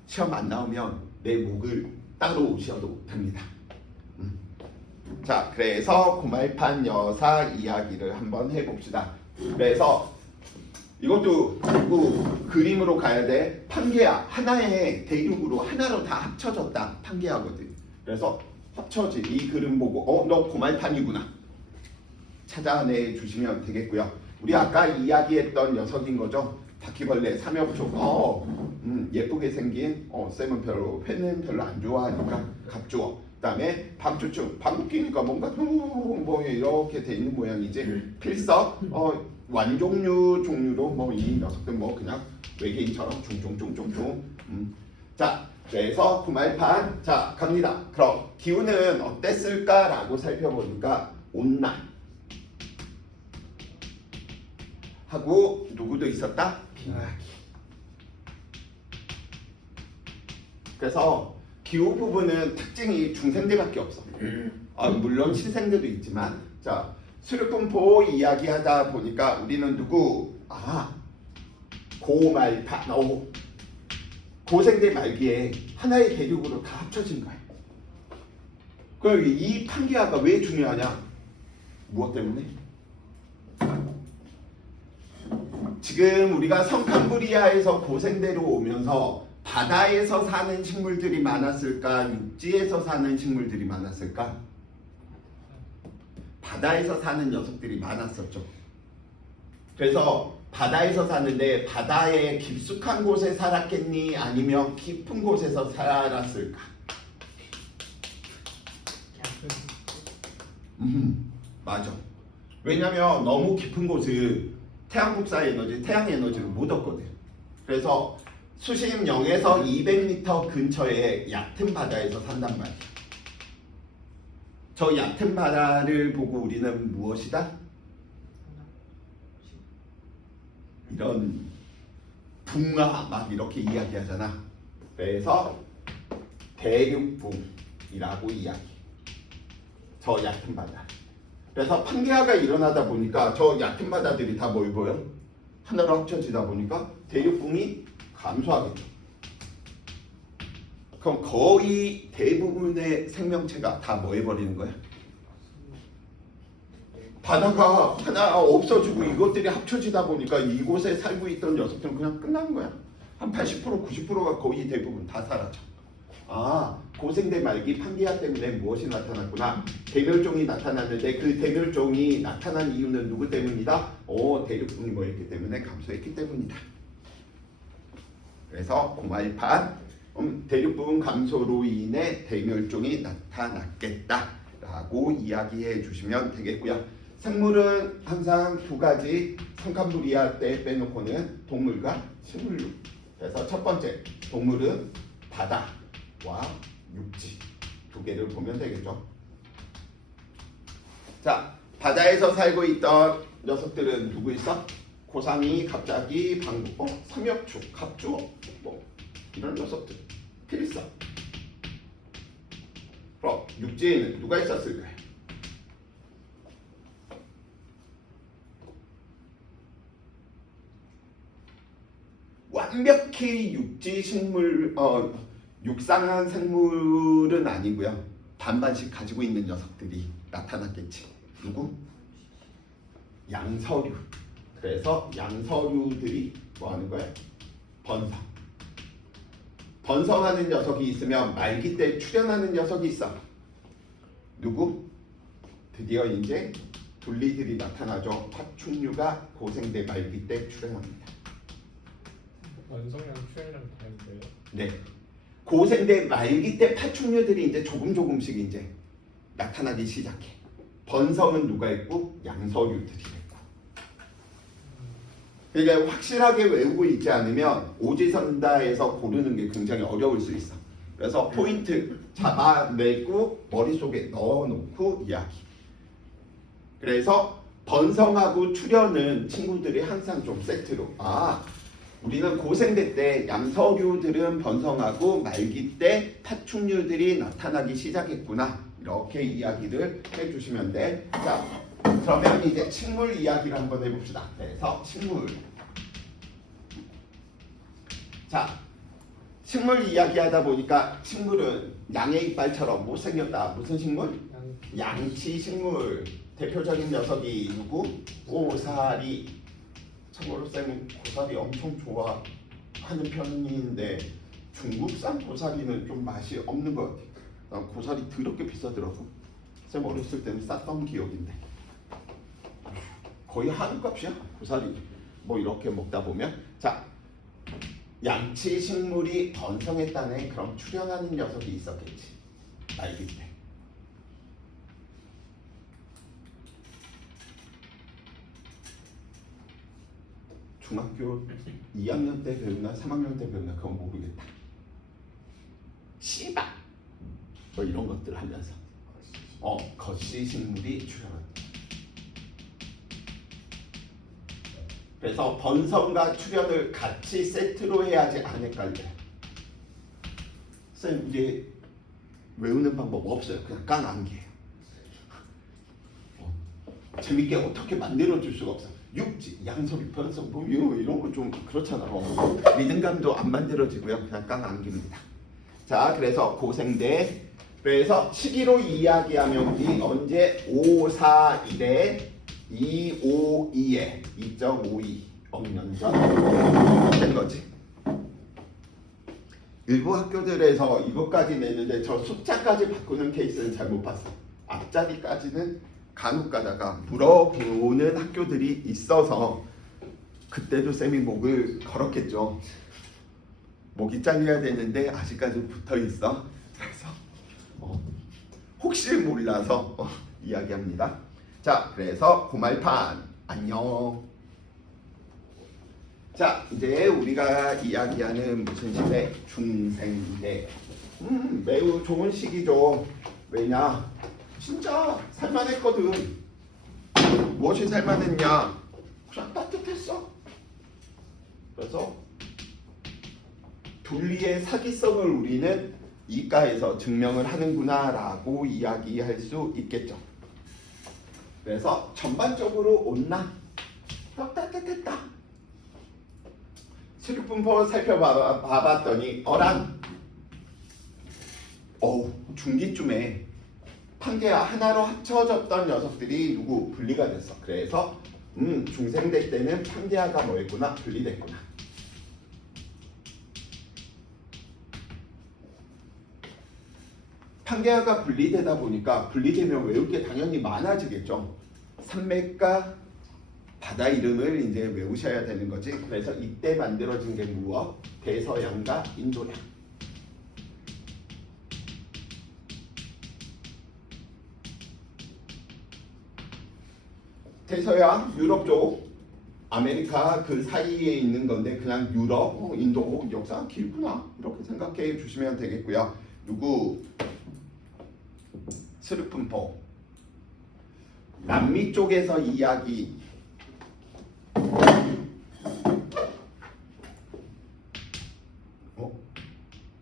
시험 안 나오면 내 목을 따로 오셔도 됩니다. 자, 그래서 고말판 여사 이야기를 한번 해봅시다. 그래서 이것도 그림으로 가야 돼. 판게아 하나의 대륙으로 하나로 다 합쳐졌다. 판게아거든. 그래서 합쳐지. 이 그림 보고 너 고말판이구나 찾아내 주시면 되겠고요. 우리 아까 이야기했던 녀석인 거죠. 바퀴벌레 삼엽초. 예쁘게 생긴 쌤은 회는 별로 안 좋아하니까 갑주어. 그다음에 밤주충. 밤 끼니까 뭔가 뭐 이렇게 돼 있는 모양이지. 필석. 완종류 종류로 이 녀석들 그냥 외계인처럼 중중중중중. 자, 그래서 구말판. 자, 갑니다. 그럼 기후는 어땠을까라고 살펴보니까 온난 하고 누구도 있었다? 빙하기. 그래서 기후 부분은 특징이 중생대밖에 없어. 물론 신생대도 있지만 자. 수륙분포 이야기하다 보니까 우리는 누구? 고말판. 고생대 말기에 하나의 대륙으로 다 합쳐진 거야. 그럼 이 판게아가 왜 중요하냐? 무엇 때문에? 지금 우리가 성캄브리아에서 고생대로 오면서 바다에서 사는 식물들이 많았을까? 육지에서 사는 식물들이 많았을까? 바다에서 사는 녀석들이 많았었죠. 그래서 바다에서 사는데 바다의 깊숙한 곳에 살았겠니? 아니면 깊은 곳에서 살았을까? 맞아. 왜냐면 너무 깊은 곳은 태양 복사 에너지, 태양 에너지를 못 얻거든. 그래서 수심 0에서 200m 근처의 얕은 바다에서 산단 말이야. 저 얕은 바다를 보고 우리는 무엇이다? 이런 붕화 막 이렇게 이야기하잖아. 그래서 대륙붕이라고 이야기. 저 얕은 바다. 그래서 판게아가 일어나다 보니까 저 얕은 바다들이 다 뭘 보여? 하나로 합쳐지다 보니까 대륙붕이 감소하겠죠. 그럼 거의 대부분의 생명체가 다 뭐 해버리는 거야? 바다가 하나 없어지고 이것들이 합쳐지다 보니까 이곳에 살고 있던 녀석들은 그냥 끝나는 거야. 한 80% 90%가 거의 대부분 다 사라져. 아, 고생대 말기 판게아 때문에 무엇이 나타났구나. 대멸종이 나타났는데 그 대멸종이 나타난 이유는 누구 때문이다? 대륙붕이 뭐였기 때문에 감소했기 때문이다. 그래서 공활판 대륙붕 감소로 인해 대멸종이 나타났겠다라고 이야기해 주시면 되겠고요. 생물은 항상 두 가지 성칸부리아 때 빼놓고는 동물과 식물류. 그래서 첫 번째 동물은 바다와 육지 두 개를 보면 되겠죠. 자, 바다에서 살고 있던 녀석들은 누구 있어? 고상이, 갑자기, 방구, 삼엽추, 갑주어, 뭐 이런 녀석들 필사. 그럼 육지에는 누가 있었을까요? 완벽히 육지 식물, 육상한 생물은 아니고요. 반반씩 가지고 있는 녀석들이 나타났겠지. 누구? 양서류. 그래서 양서류들이 뭐 하는 거야? 번성. 번성하는 녀석이 있으면 말기 때 출현하는 녀석이 있어. 누구? 드디어 이제 둘리들이 나타나죠. 파충류가 고생대 말기 때 출현합니다. 원성량 출현량 다른데요? 네. 고생대 말기 때 파충류들이 이제 조금씩 이제 나타나기 시작해. 번성은 누가 있고 양서류들이 있고. 그러니까 확실하게 외우고 있지 않으면 오지선다에서 고르는 게 굉장히 어려울 수 있어. 그래서 포인트 잡아내고 머릿속에 넣어놓고 이야기. 그래서 번성하고 출현은 친구들이 항상 좀 세트로 우리는 고생대 때 양서류들은 번성하고 말기 때 파충류들이 나타나기 시작했구나. 이렇게 이야기를 해주시면 돼. 자, 그러면 이제 식물 이야기를 한번 해봅시다. 그래서 식물. 자, 식물 이야기하다 보니까 식물은 양의 이빨처럼 못생겼다. 무슨 식물? 양치 식물. 대표적인 녀석이 누구? 고사리. 참고로 쌤은 고사리 엄청 좋아하는 편인데 중국산 고사리는 좀 맛이 없는 것 같아요. 난 고사리 더럽게 비싸더라고. 쌤 어렸을 때는 쌌던 기억인데 거의 한우값이야 고사리. 뭐 이렇게 먹다 보면 자, 양치 식물이 번성했다네. 그럼 출현하는 녀석이 있었겠지. 말기 때. 중학교 2학년 때 배우나 3학년 때 배우나 그건 모르겠다. 씨바 뭐 이런 것들 하면서 거시 식물이 출현한다. 그래서 번성과 출현을 같이 세트로 해야지 안 헷갈려. 쌤 이제 외우는 방법 없어요. 그냥 깡 암기해요. 재밌게 어떻게 만들어줄 수가 없어. 육지, 양서류, 번성, 뭐 이런 거 좀 그렇잖아. 리듬감도 안 만들어지고요. 그냥 깡 암기입니다. 자, 그래서 고생대. 그래서 시기로 이야기하면 우리 언제 541에 252에 2.52 억년 전 된 거지. 일부 학교들에서 이것까지 내는데 저 숫자까지 바꾸는 케이스는 잘 못 봤어. 앞자리까지는 간혹 가다가 물어보는 학교들이 있어서 그때도 쌤이 목을 걸었겠죠. 목이 잘려야 되는데 아직까지 붙어 있어. 그래서 혹시 몰라서 이야기합니다. 자, 그래서 고말판 안녕. 자, 이제 우리가 이야기하는 무슨 시대? 중생대. 매우 좋은 시기죠. 왜냐? 진짜 살만했거든. 무엇이 살만했냐? 그냥 따뜻했어. 그래서 둘리의 사기성을 우리는 이과에서 증명을 하는구나라고 이야기할 수 있겠죠. 그래서 전반적으로 온나 따뜻했다. 수륙분포 살펴봐봤더니 중기쯤에 판계와 하나로 합쳐졌던 녀석들이 분리가 됐어. 그래서 중생대 때는 판계화가 뭐였구나? 분리됐구나. 판계화가 분리되다 보니까 분리되면 외울 게 당연히 많아지겠죠. 산맥과 바다 이름을 이제 외우셔야 되는 거지. 그래서 이때 만들어진 게 무엇? 대서양과 인도양. 대서양 유럽 쪽 아메리카 그 사이에 있는 건데 그냥 유럽, 인도 역사 길구나 이렇게 생각해 주시면 되겠고요. 스르픈포 남미 쪽에서 이야기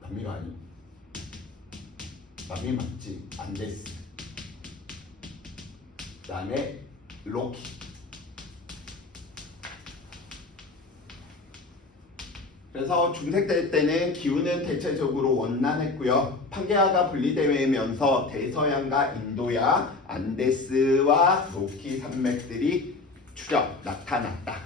남미가 아니 남미 맞지? 안데스 그 다음에 로키 그래서 중생대 때는 기후는 대체적으로 원난했고요. 판게아가 분리되면서 대서양과 인도양, 안데스와 로키 산맥들이 나타났다.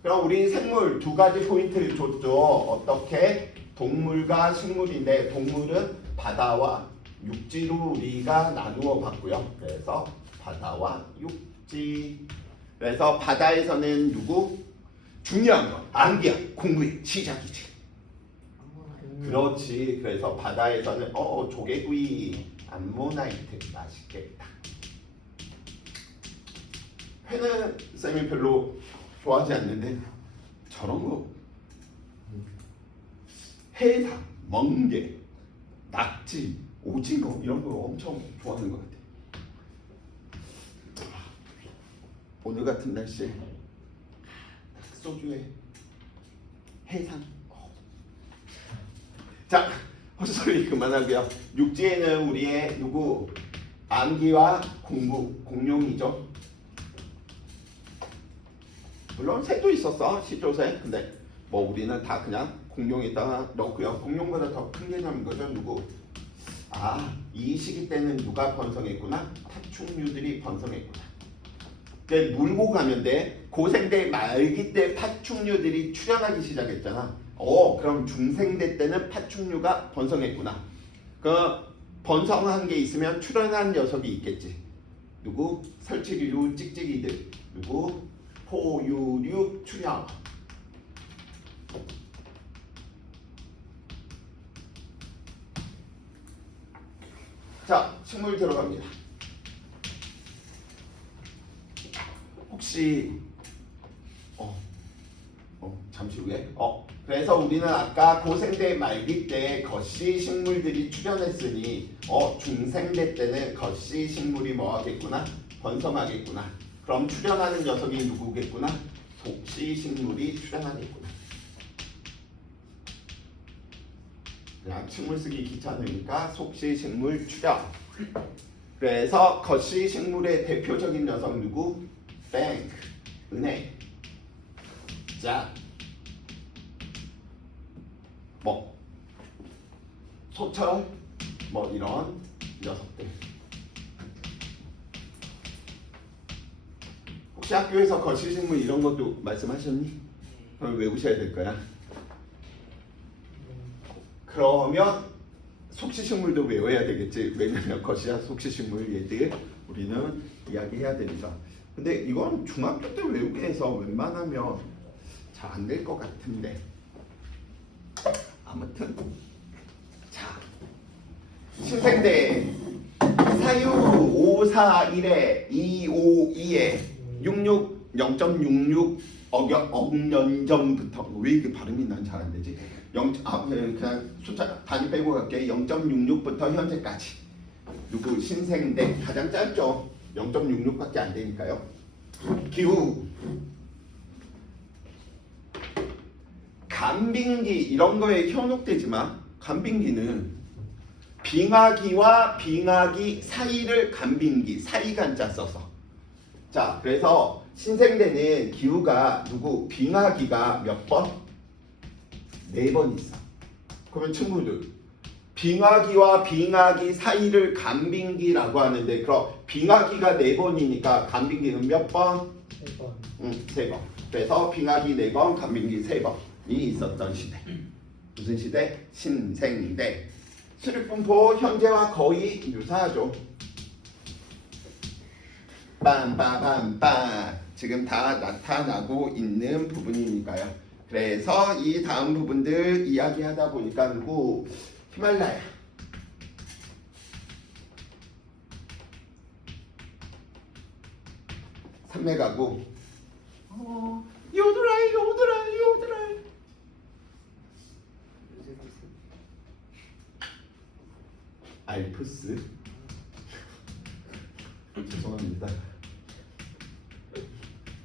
그럼 우리 생물 두 가지 포인트를 줬죠. 어떻게? 동물과 식물인데 동물은 바다와 육지로 우리가 나누어 봤고요. 그래서 바다와 육지. 그래서 바다에서는 중요한 건 암기야, 공부의 시작이지. 그렇지. 그래서 바다에서는 조개구이, 암모나이트 맛있겠다. 회는 쌤이 별로 좋아하지 않는데 저런 거 해삼, 멍게, 낙지, 오징어 이런 거 엄청 좋아하는 것 같아. 오늘 같은 날씨에 소주에 해삼. 자, 헛소리 그만하고요. 육지에는 우리의 암기와 공부 공룡이죠. 물론 새도 있었어, 시조새. 근데 우리는 다 그냥 공룡에다가 넣고요. 공룡보다 더 큰 개념인 거죠. 이 시기 때는 누가 번성했구나? 파충류들이 번성했구나. 물고 가면 돼. 고생대 말기 때 파충류들이 출현하기 시작했잖아. 그럼 중생대 때는 파충류가 번성했구나. 번성한 게 있으면 출현한 녀석이 있겠지. 설치류, 찍찍이들. 포유류 출현. 자, 식물 들어갑니다. 혹시 잠시 후에 그래서 우리는 아까 고생대 말기 때 거시 식물들이 출현했으니 중생대 때는 거시 식물이 뭐하겠구나? 번성하겠구나. 그럼 출현하는 녀석이 누구겠구나? 속시 식물이 출현하겠구나. 그냥 식물 쓰기 귀찮으니까 속시 식물 출현. 그래서 거시 식물의 대표적인 녀석 뱅크, 은행. 자, 소철, 이런 녀석들. 혹시 학교에서 거시식물 이런 것도 말씀하셨니? 그럼 외우셔야 될 거야. 그러면 속시식물도 외워야 되겠지. 왜냐면 거시와 속시식물 얘들 우리는 이야기해야 됩니다. 근데 이건 중학교 때 외우게 해서 웬만하면 잘 안 될 것 같은데 아무튼 자 신생대 사유 541에 252에 66 0.66 억년 전부터 왜 이렇게 발음이 난 잘 안 되지? 그냥 숫자 단위 빼고 갈게. 0.66부터 현재까지 누구 신생대 가장 짧죠? 0.66밖에 안 되니까요. 기후 간빙기 이런 거에 현혹되지만 간빙기는 빙하기와 빙하기 사이를 간빙기 사이간자 써서 자 그래서 신생대는 기후가 누구 빙하기가 몇 번? 4번 있어. 그러면 친구들 빙하기와 빙하기 사이를 간빙기라고 하는데 그럼 빙하기가 4번이니까 간빙기는 몇 번? 3번. 3번. 그래서 빙하기 4번, 간빙기 3번이 있었던 시대. 무슨 시대? 신생대. 수립분포 현재와 거의 유사하죠. 빰빠빰빰 지금 다 나타나고 있는 부분이니까요. 그래서 이 다음 부분들 이야기하다 보니까 누구 히말라야 산맥하고 요드라이 알프스 죄송합니다.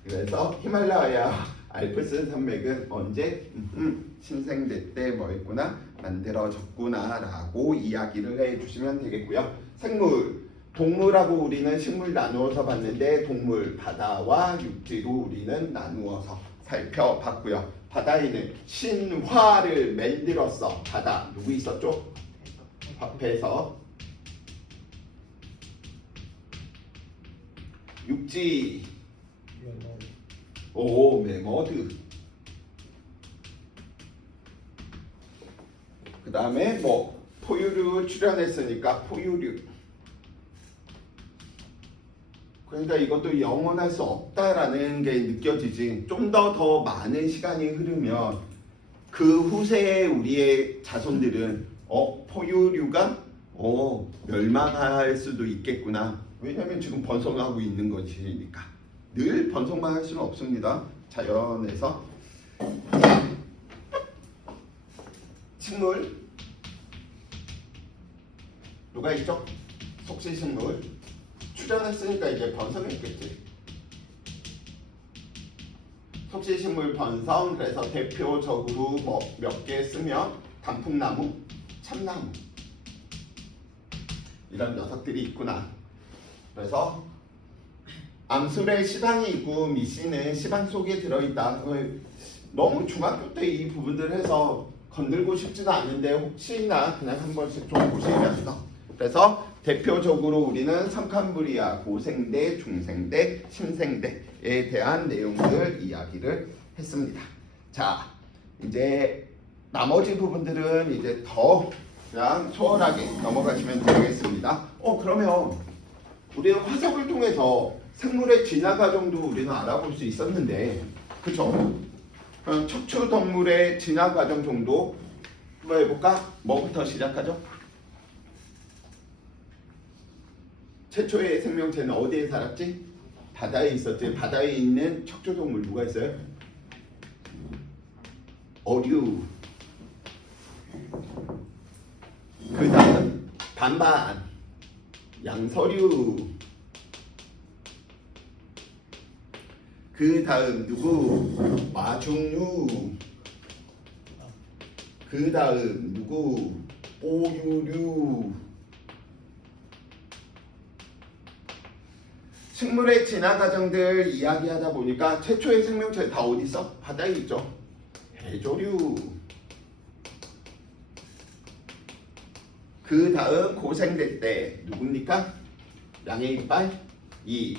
그래서 히말라야 알프스 산맥은 언제 신생대 때 뭐였구나 만들어졌구나 라고 이야기를 해주시면 되겠고요. 생물 동물하고 우리는 식물 나누어서 봤는데 동물 바다와 육지로 우리는 나누어서 살펴봤고요. 바다에는 신화를 만들었어. 바다 누구 있었죠? 앞에서 육지 오 메머드 그 다음에 뭐 포유류 출연했으니까 포유류 그러니까 이것도 영원할 수 없다라는 게 느껴지지. 좀 더 많은 시간이 흐르면 그 후세에 우리의 자손들은 포유류가 멸망할 수도 있겠구나. 왜냐하면 지금 번성하고 있는 것이니까. 늘 번성만 할 수는 없습니다. 자연에서. 자, 식물 누가 있죠? 속시식물 출연했으니까 이제 번성했겠지. 속시식물 번성. 그래서 대표적으로 뭐 몇 개 쓰면 단풍나무, 참나무 이런 녀석들이 있구나. 그래서 암술에 시방이 있고 미씨는 시방 속에 들어있다. 너무 중학교 때 이 부분들 해서 건들고 싶지도 않은데 혹시나 그냥 한 번씩 좀 보시면서 그래서 대표적으로 우리는 삼칸브리아 고생대, 중생대, 심생대에 대한 내용들 이야기를 했습니다. 자, 이제 나머지 부분들은 이제 더 그냥 수월하게 넘어가시면 되겠습니다. 그러면 우리는 화석을 통해서 생물의 진화 과정도 우리는 알아볼 수 있었는데, 그쵸? 척추 동물의 진화 과정 정도 한번 해볼까? 뭐부터 시작하죠? 최초의 생명체는 어디에 살았지? 바다에 있었지. 바다에 있는 척추 동물 누가 있어요? 어류. 그 다음 반반 양서류. 그 다음 누구? 마중류. 그 다음 누구? 오유류. 식물의 진화 과정들 이야기하다 보니까 최초의 생명체 다 어디 있어? 바다에 있죠. 해조류. 그 다음 고생대 때 누굽니까? 양의 이빨, 이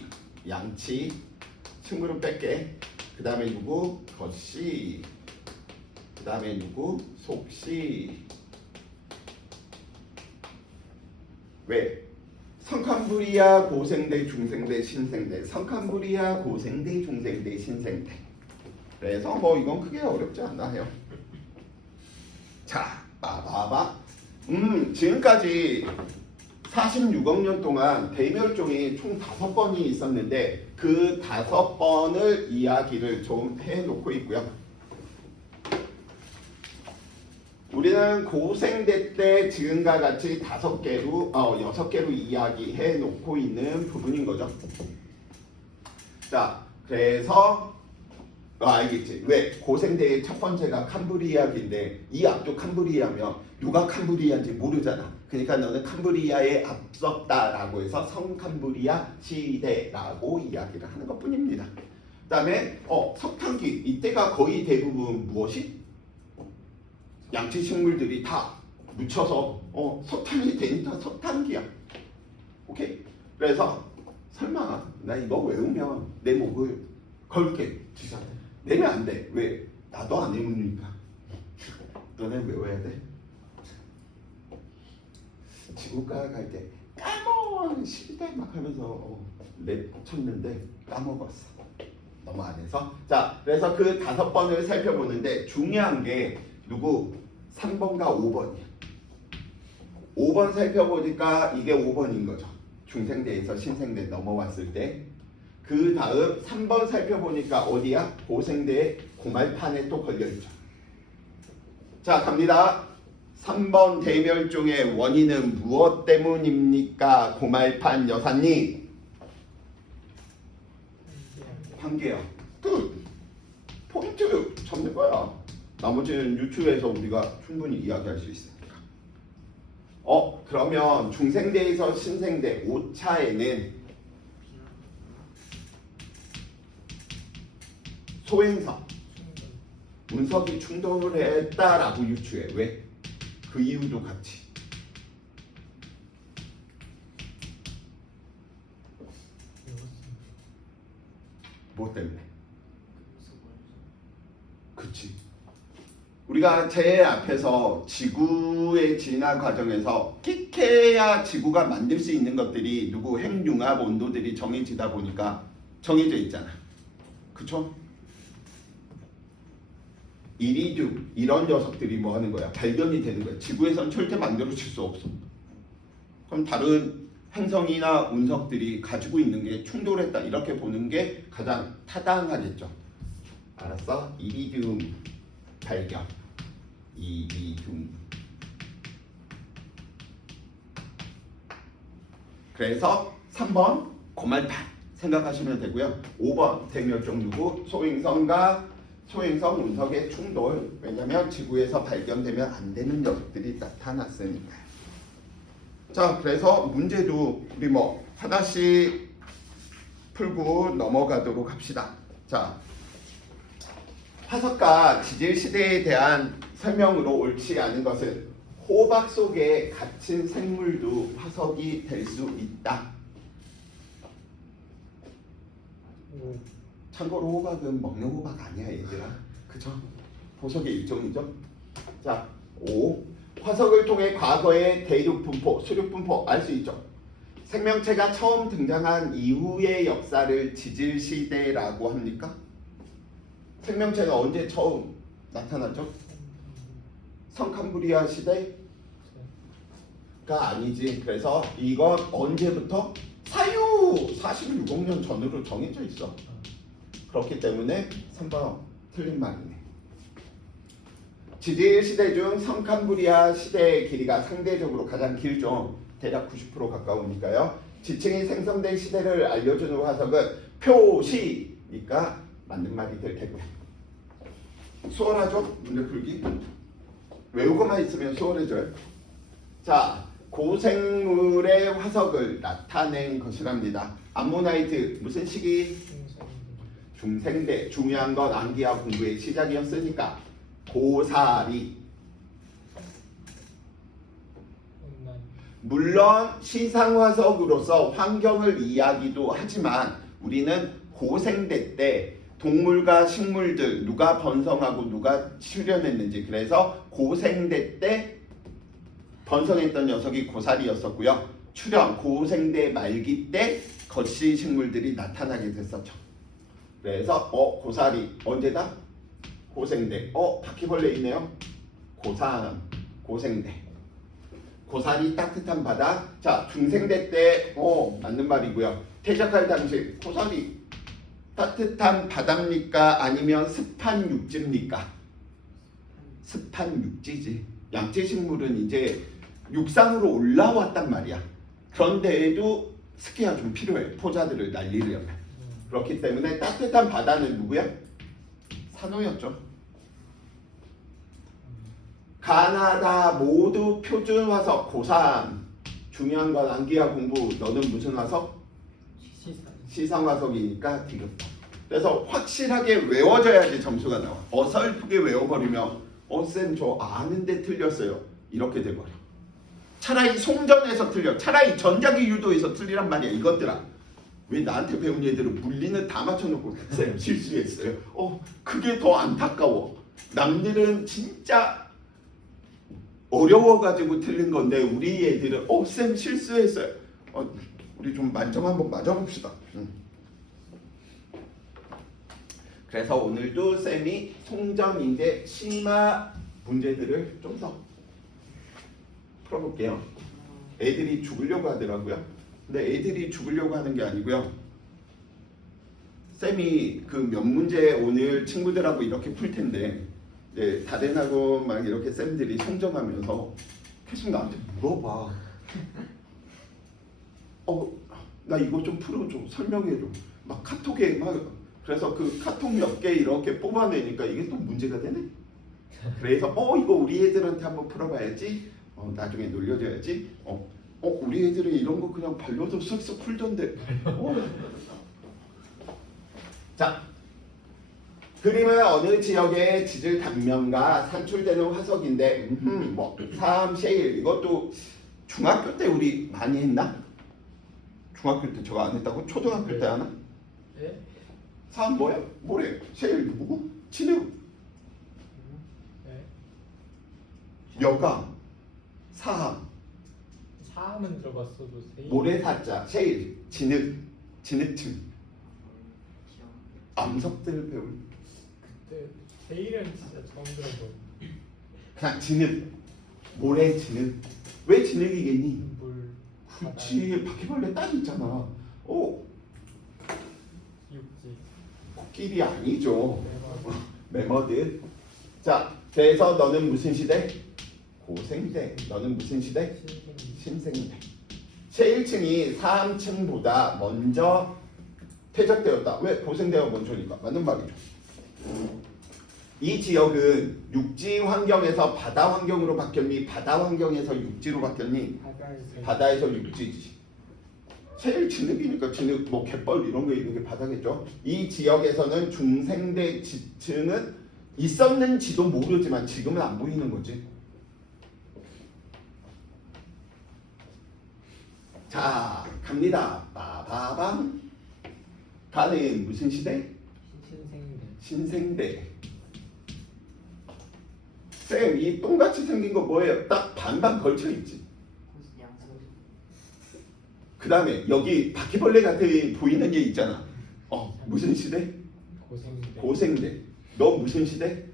양치, 친구를 뺄게. 그 다음에 누구? 겉씨. 그 다음에 누구? 속씨. 왜? 성칸부리아 고생대 중생대 신생대 성칸부리아 고생대 중생대 신생대. 그래서 뭐 이건 크게 어렵지 않나 해요. 자, 봐봐. 지금까지 46억 년 동안 대멸종이 총 5번이 있었는데 그 5번을 이야기를 좀 해놓고 있고요. 우리는 고생대 때 지금과 같이 6개로 이야기해 놓고 있는 부분인 거죠. 자, 그래서 알겠지. 왜? 고생대의 첫 번째가 캄브리아인데 이 앞도 캄브리아면 누가 캄브리아인지 모르잖아. 그러니까 너는 캄브리아에 앞섰다라고 해서 성캄브리아 시대라고 이야기를 하는 것뿐입니다. 그다음에 석탄기 이때가 거의 대부분 무엇이? 양치 식물들이 다 묻혀서 석탄이 되니까 석탄기야. 오케이? 그래서 설마 나 이거 외우면 내 목을 걸게. 진짜 내면 안 돼. 왜? 나도 안 외우니까. 너네 외워야 돼. 지구과학 할 때 까먹은 시대 막 하면서 랩 쳤는데 까먹었어. 너무 안 해서. 자, 그래서 그 5번을 살펴보는데 중요한 게 누구? 3번과 5번이야. 5번 살펴보니까 이게 5번인 거죠. 중생대에서 신생대 넘어왔을 때. 그 다음 3번 살펴보니까 어디야? 고생대의 고말판에 또 걸려있죠. 자, 갑니다. 3번 대멸종의 원인은 무엇 때문입니까? 고말판 여사님. 관계야. 끝. 포인트 잡는 거야. 나머지는 유튜브에서 우리가 충분히 이야기할 수 있으니까. 그러면 중생대에서 신생대 5차에는 소행성, 운석이 충돌을 했다라고 유추해. 왜? 그 이유도 같이. 뭐 때문에? 그치. 우리가 제일 앞에서 지구의 진화 과정에서 끼케야 지구가 만들 수 있는 것들이 누구 핵융합 온도들이 정해지다 보니까 정해져 있잖아. 그쵸? 이리듐 이런 녀석들이 뭐 하는 거야? 발견이 되는 거야. 지구에선 절대 만들어질 수 없어. 그럼 다른 행성이나 운석들이 가지고 있는 게 충돌했다 이렇게 보는 게 가장 타당하겠죠. 알았어? 이리듐 발견. 이리듐. 그래서 3번 고말판 생각하시면 되고요. 5번 대멸종 누구? 소행성과 소행성 운석의 충돌. 왜냐면 지구에서 발견되면 안 되는 녀석들이 나타났으니까요. 자, 그래서 문제도 우리 뭐 하나씩 풀고 넘어가도록 합시다. 자, 화석과 지질 시대에 대한 설명으로 옳지 않은 것은 호박 속에 갇힌 생물도 화석이 될 수 있다. 참고로 호박은 먹는 호박 아니야, 얘들아. 그죠? 보석의 일종이죠. 자, 5. 화석을 통해 과거의 대륙 분포, 수륙 분포 알 수 있죠. 생명체가 처음 등장한 이후의 역사를 지질 시대라고 합니까? 생명체가 언제 처음 나타났죠? 성캄브리아 시대가 아니지. 그래서 이건 언제부터? 사유 46억 년 전으로 정해져 있어. 그렇기 때문에 3번 틀린 말이네. 지질 시대 중 성캄브리아 시대의 길이가 상대적으로 가장 길죠. 대략 90% 가까우니까요. 지층이 생성된 시대를 알려주는 화석은 표시니까 맞는 말이 될 테고요. 수월하죠? 문제 풀기. 외우고만 있으면 수월해져요. 자, 고생물의 화석을 나타낸 것이랍니다. 암모나이트 무슨 시기? 중생대. 중요한 건 암기와 공부의 시작이었으니까 고사리. 물론 시상화석으로서 환경을 이야기도 하지만 우리는 고생대 때 동물과 식물들 누가 번성하고 누가 출현했는지, 그래서 고생대 때 번성했던 녀석이 고사리였었고요. 출현 고생대 말기 때 거시 식물들이 나타나게 됐었죠. 그래서 고사리 언제다? 고생대. 바퀴벌레 있네요. 고삼 고생대. 고사리 따뜻한 바다. 자, 중생대 때 맞는 말이고요. 퇴적할 당시 고사리 따뜻한 바다입니까? 아니면 습한 육지입니까? 습한 육지지. 양체식물은 이제 육상으로 올라왔단 말이야. 그런데에도 습기가 좀 필요해. 포자들을 날리려면. 그렇기 때문에 따뜻한 바다는 누구야? 산호였죠. 가나다 모두 표준 화석 고3. 중요한 건 암기와 공부. 너는 무슨 화석? 시상 화석이니까 디귿다. 그래서 확실하게 외워져야지 점수가 나와. 어설프게 외워버리면 쌤 저 아는데 틀렸어요. 이렇게 돼버려. 차라리 송전에서 틀려. 차라리 전자기 유도에서 틀리란 말이야. 이것들아. 왜 나한테 배운 애들은 물리는 다 맞춰놓고 쌤 실수했어요. 그게 더 안타까워. 남들은 진짜 어려워가지고 틀린 건데 우리 애들은 쌤 실수했어요. 우리 좀 만점 한번 맞아봅시다. 그래서 오늘도 쌤이 송전인데 심화 문제들을 좀 더 풀어볼게요. 애들이 죽으려고 하더라고요. 근데 애들이 죽으려고 하는 게 아니고요. 쌤이 그 몇 문제 오늘 친구들하고 이렇게 풀 텐데 다른하고 막 이렇게 쌤들이 송전하면서 계속 나한테 물어봐. 나 이거 좀 풀어줘. 설명해줘. 막 카톡에 막 그래서 그 카톡 몇 개 이렇게 뽑아내니까 이게 또 문제가 되네. 그래서 이거 우리 애들한테 한번 풀어봐야지. 나중에 놀려줘야지. 우리 애들은 이런 거 그냥 발려도 쓱쓱 풀던데. 자, 그림은 어느 지역의 지질 단면과 산출되는 화석인데, 삼-셰일 이것도 중학교 때 우리 많이 했나? 중학교 때 저거 안 했다고? 초등학교 때 하나? 예? 삼 뭐야? 뭐래? 셰일 누구고? 진흙, 네. 여강, 사함, 사함은 들어봤어도 세일. 모래사자, 셰일, 진흙, 진흙층. 암석들 배울. 그때 세일은 진짜 처음 들어본. 그냥 진흙, 모래 진흙. 왜 진흙이겠니? 물. 그렇지. 바퀴벌레 딱 있잖아. 육지. 코끼리 아니죠. 대박. 매머드. 자, 그래서 너는 무슨 시대? 고생대. 너는 무슨 시대? 신생대. 제1층이 3층보다 먼저 퇴적되었다. 왜? 고생대가 먼저니까. 맞는 말이죠. 이 지역은 육지 환경에서 바다 환경으로 바뀌었니? 바다 환경에서 육지로 바뀌었니? 바다에서 육지지. 제일 진흙이니까 진흙, 갯벌 이런 거 이렇게 바다겠죠. 이 지역에서는 중생대 지층은 있었는지도 모르지만 지금은 안 보이는 거지. 자, 갑니다. 빠바방. 가는 무슨 시대? 신생대. 쌤, 이 똥같이 생긴 거 뭐예요? 딱 반반 걸쳐 있지. 그 다음에 여기 바퀴벌레 같은 보이는 게 있잖아. 무슨 시대? 고생대. 고생대. 너 무슨 시대?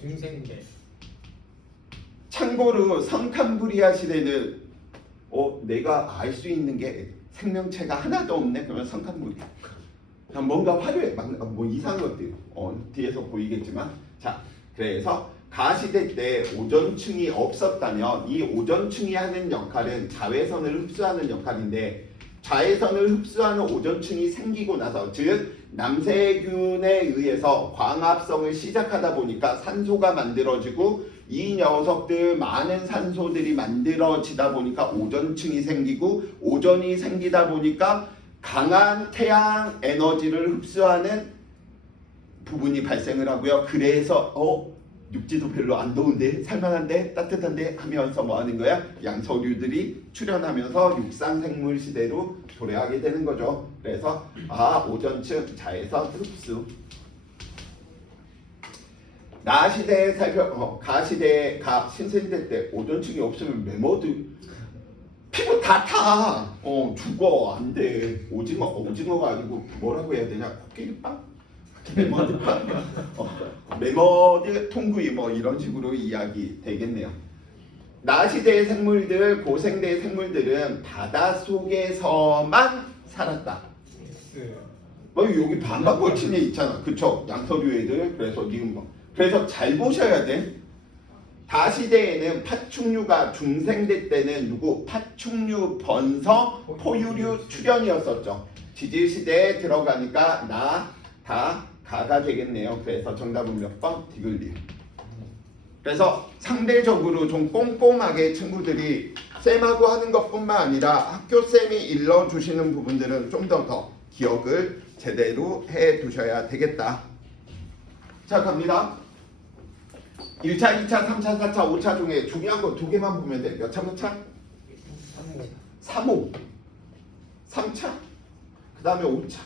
중생대. 참고로 성캄브리아 시대는 내가 알 수 있는 게 생명체가 하나도 없네. 그러면 성캄브리아. 그냥 뭔가 화려해. 뭐 이상한 것들. 뒤에서 보이겠지만. 자, 그래서 가시대 때 오존층이 없었다면 이 오존층이 하는 역할은 자외선을 흡수하는 역할인데 자외선을 흡수하는 오존층이 생기고 나서 즉 남세균에 의해서 광합성을 시작하다 보니까 산소가 만들어지고 이 녀석들 많은 산소들이 만들어지다 보니까 오존층이 생기고 오존이 생기다 보니까 강한 태양 에너지를 흡수하는 부분이 발생을 하고요. 그래서 육지도 별로 안 더운데 살만한데 따뜻한데 하면서 뭐 하는 거야? 양서류들이 출현하면서 육상생물 시대로 도래하게 되는 거죠. 그래서 오존층 자외선 흡수. 나시대 가시대 신생대 때 오존층이 없으면 매머드 피부 다 타. 죽어. 안 돼. 오징어가 아니고 뭐라고 해야 되냐? 코끼리빵? 메머드빵? 메머드 통구이 뭐 이런 식으로 이야기 되겠네요. 나시대 생물들, 고생대 생물들은 바다 속에서만 살았다. 네. 여기 반박거침에 있잖아. 그쵸? 양서류 애들. 그래서 니은 뭐. 그래서 잘 보셔야 돼. 다시대에는 파충류가 중생대 때는 누구? 파충류, 번서, 포유류, 출현이었었죠. 지질시대에 들어가니까 나, 다, 가가 되겠네요. 그래서 정답은 몇 번? 디귿리. 그래서 상대적으로 좀 꼼꼼하게 친구들이 쌤하고 하는 것뿐만 아니라 학교쌤이 일러주시는 부분들은 좀 더 기억을 제대로 해 두셔야 되겠다. 자, 갑니다. 1차, 2차, 3차, 4차, 5차 중에 중요한 거 2개만 보면 돼. 몇 차, 몇 차? 3호. 3차. 그 다음에 5차.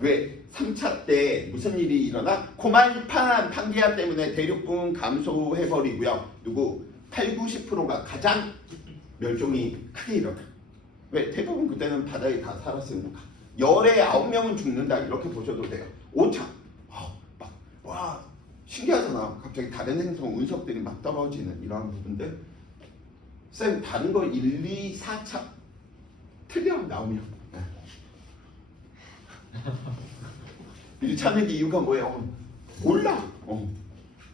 왜? 3차 때 무슨 일이 일어나? 코말판 판기아 때문에 대륙군 감소해버리고요. 누구? 8, 90%가 가장 멸종이 크게 일어나. 왜? 대부분 그때는 바다에 다 살았으니까. 열에 9명은 죽는다 이렇게 보셔도 돼요. 5차. 와 신기하잖아. 갑자기 다른 행성 운석들이 막 떨어지는 이러한 부분들. 쌤 다른 거 1, 2, 4차 틀려 나오면 1차는 이유가 뭐예요? 몰라.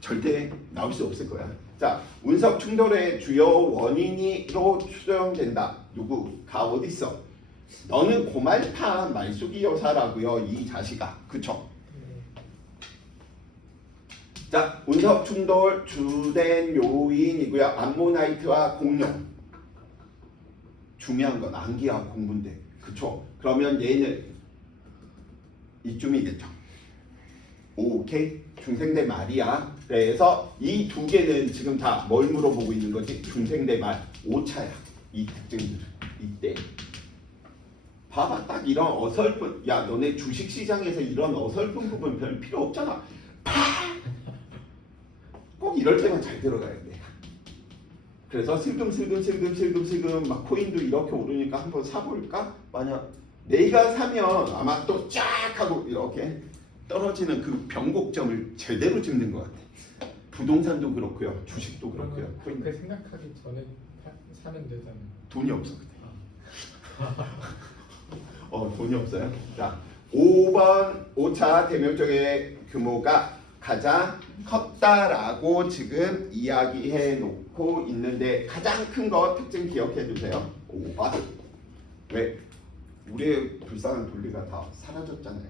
절대 나올 수 없을 거야. 자, 운석 충돌의 주요 원인으로 추정된다. 누구? 가 어디 있어? 너는 고말판 말숙이 여사라고요. 이 자식아. 그쵸? 자, 운석 충돌 주된 요인이고요. 암모나이트와 공룡. 중요한 건 안기와 공분대. 그쵸? 그러면 얘는 이쯤이겠죠. 오케이? 중생대 말이야. 그래서 이 2개는 지금 다 뭘 물어보고 있는 거지? 중생대 말 5차야. 이 특징들은 이때. 봐봐, 딱 이런 어설픈, 야 너네 주식시장에서 이런 어설픈 부분 별 필요 없잖아. 꼭 이럴 때만 잘 들어가야 돼. 그래서 슬금 막 코인도 이렇게 오르니까 한번 사볼까? 만약 내가 사면 아마 또 쫙 하고 이렇게 떨어지는 그 변곡점을 제대로 짚는 것 같아. 부동산도 그렇고요, 주식도 그렇고요. 그렇게 생각하기 전에 사면 되잖아요. 돈이 없어 그때. 돈이 없어요. 자, 5번 5차 대멸종의 규모가 가장 컸다라고 지금 이야기해 놓고 있는데 가장 큰 거 특징 기억해 두세요. 5번. 왜? 우리의 불쌍한 돌리가 다 사라졌잖아요.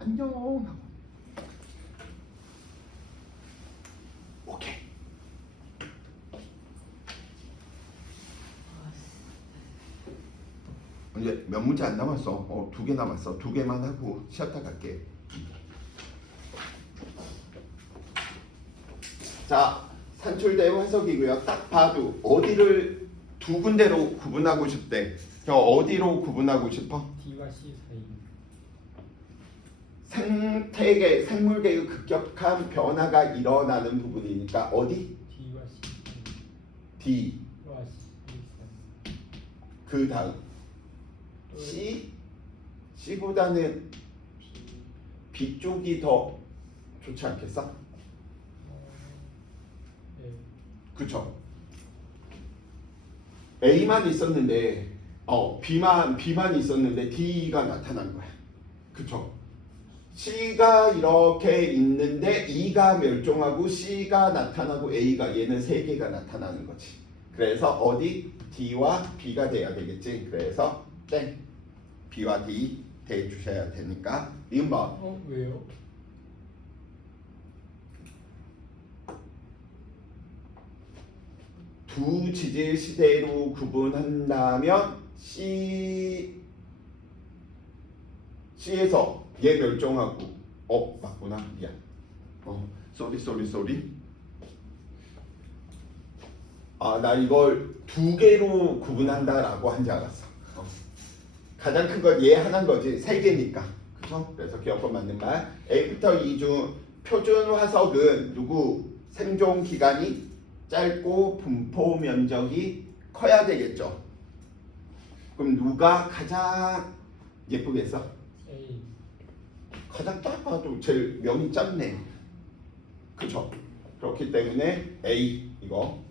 안녕 하고. 오케이. 이제 몇 문제 안 남았어. 2개 남았어. 2개만 하고 쉬었다 갈게. 자, 산출대 화석이고요. 딱 봐도 어디를 2군데로 구분하고 싶대. 저 어디로 구분하고 싶어? D와 C 사이. 생태계, 생물계의 급격한 변화가 일어나는 부분이니까 어디? D와 C 사이. D와 C 사이. 그 다음 C? C보다는 B 쪽이 더 좋지 않겠어? 네. 그쵸? A만 있었는데 B만 있었는데 D가 나타난 거야. 그쵸? C가 이렇게 있는데 E가 멸종하고 C가 나타나고 A가 얘는 3개가 나타나는 거지. 그래서 어디? D와 B가 돼야 되겠지. 그래서 땡. B와 D 대주셔야 되니까 이은 봐. 왜요? 두 지질 시대로 구분한다면 C에서 얘 멸종하고 맞구나. 미안. 쏘리. 나 이걸 2개로 구분한다라고 한 줄 알았어. 가장 큰 건 얘 하나인 거지. 3개니까. 그쵸? 그래서 기억법 맞는 말. A부터 E 중 표준 화석은 누구? 생존 기간이 짧고 분포 면적이 커야 되겠죠. 그럼 누가 가장 예쁘게 써? A. 가장 딱 봐도 제일 면이 짧네. 그쵸? 그렇기 때문에 A 이거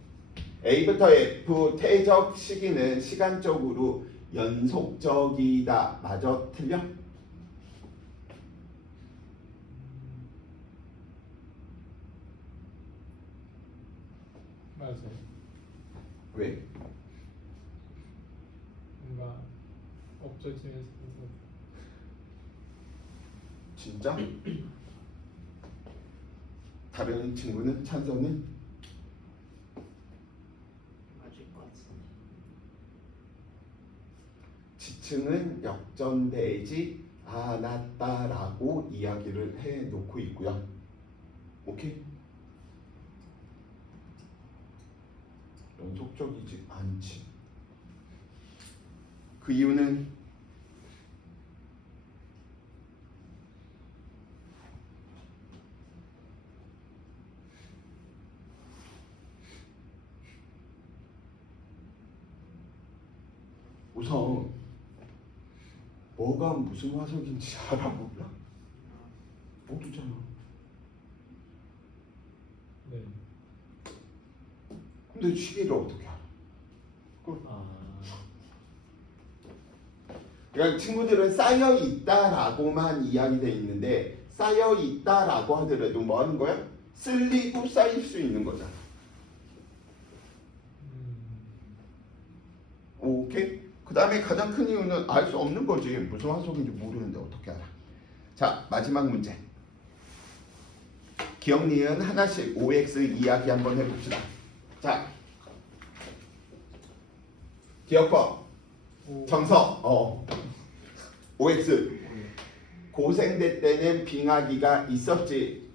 A부터 F 태적 시기는 시간적으로 연속적이다. 맞아? 틀려? 맞아요. 왜? 뭔가 없어지면서 진짜? 다른 친구는 찬성은? 맞을 것 같은데. 지층은 역전되지 않았다라고 이야기를 해놓고 있고요. 오케이? 연속적이지 않지. 그 이유는 우선 뭐가 무슨 화석인지 알아볼라? 모르잖아. 네. 근데 시기를 어떻게 알아? 그러니까 친구들은 쌓여 있다라고만 이야기돼 있는데 쌓여 있다라고 하더라도 뭐 하는 거야? 쓸리고 쌓일 수 있는 거잖아. 오케이? 그 다음에 가장 큰 이유는 알 수 없는 거지. 무슨 화석인지 모르는데 어떻게 알아? 자, 마지막 문제. 기억 니은 하나씩 OX 이야기 한번 해봅시다. 자, 기억법 정석 OX 고생대 때는 빙하기가 있었지.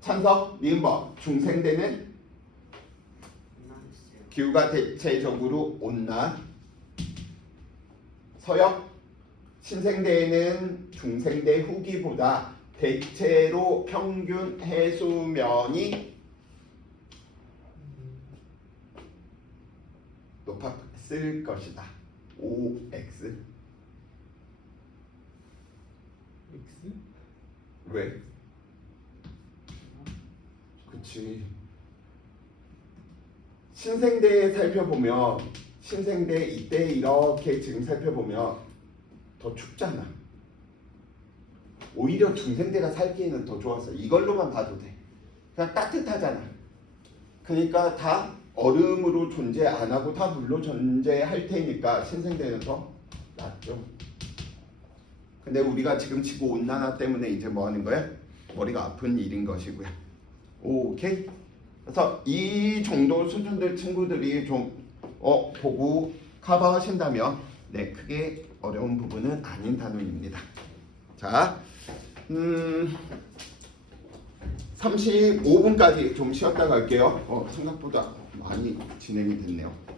찬석 니은법 중생대는 끝나겠어요. 기후가 대체적으로 온난. 서역 신생대에는 중생대 후기보다 대체로 평균 해수면이 높았을 것이다. OX. X? 왜? 그치. 신생대에 살펴보면 신생대 이때 이렇게 지금 살펴보면 더 춥잖아. 오히려 중생대가 살기에는 더 좋았어. 이걸로만 봐도 돼. 그냥 따뜻하잖아. 그러니까 다 얼음으로 존재 안 하고 다 물로 존재할 테니까 신생대는 더 낫죠. 근데 우리가 지금 지구 온난화 때문에 이제 뭐 하는 거야? 머리가 아픈 일인 것이고요. 오케이. 그래서 이 정도 수준들 친구들이 좀 보고 커버하신다면 네, 크게 어려운 부분은 아닌 단원입니다. 자, 35분까지 좀 쉬었다 갈게요. 생각보다 많이 진행이 됐네요.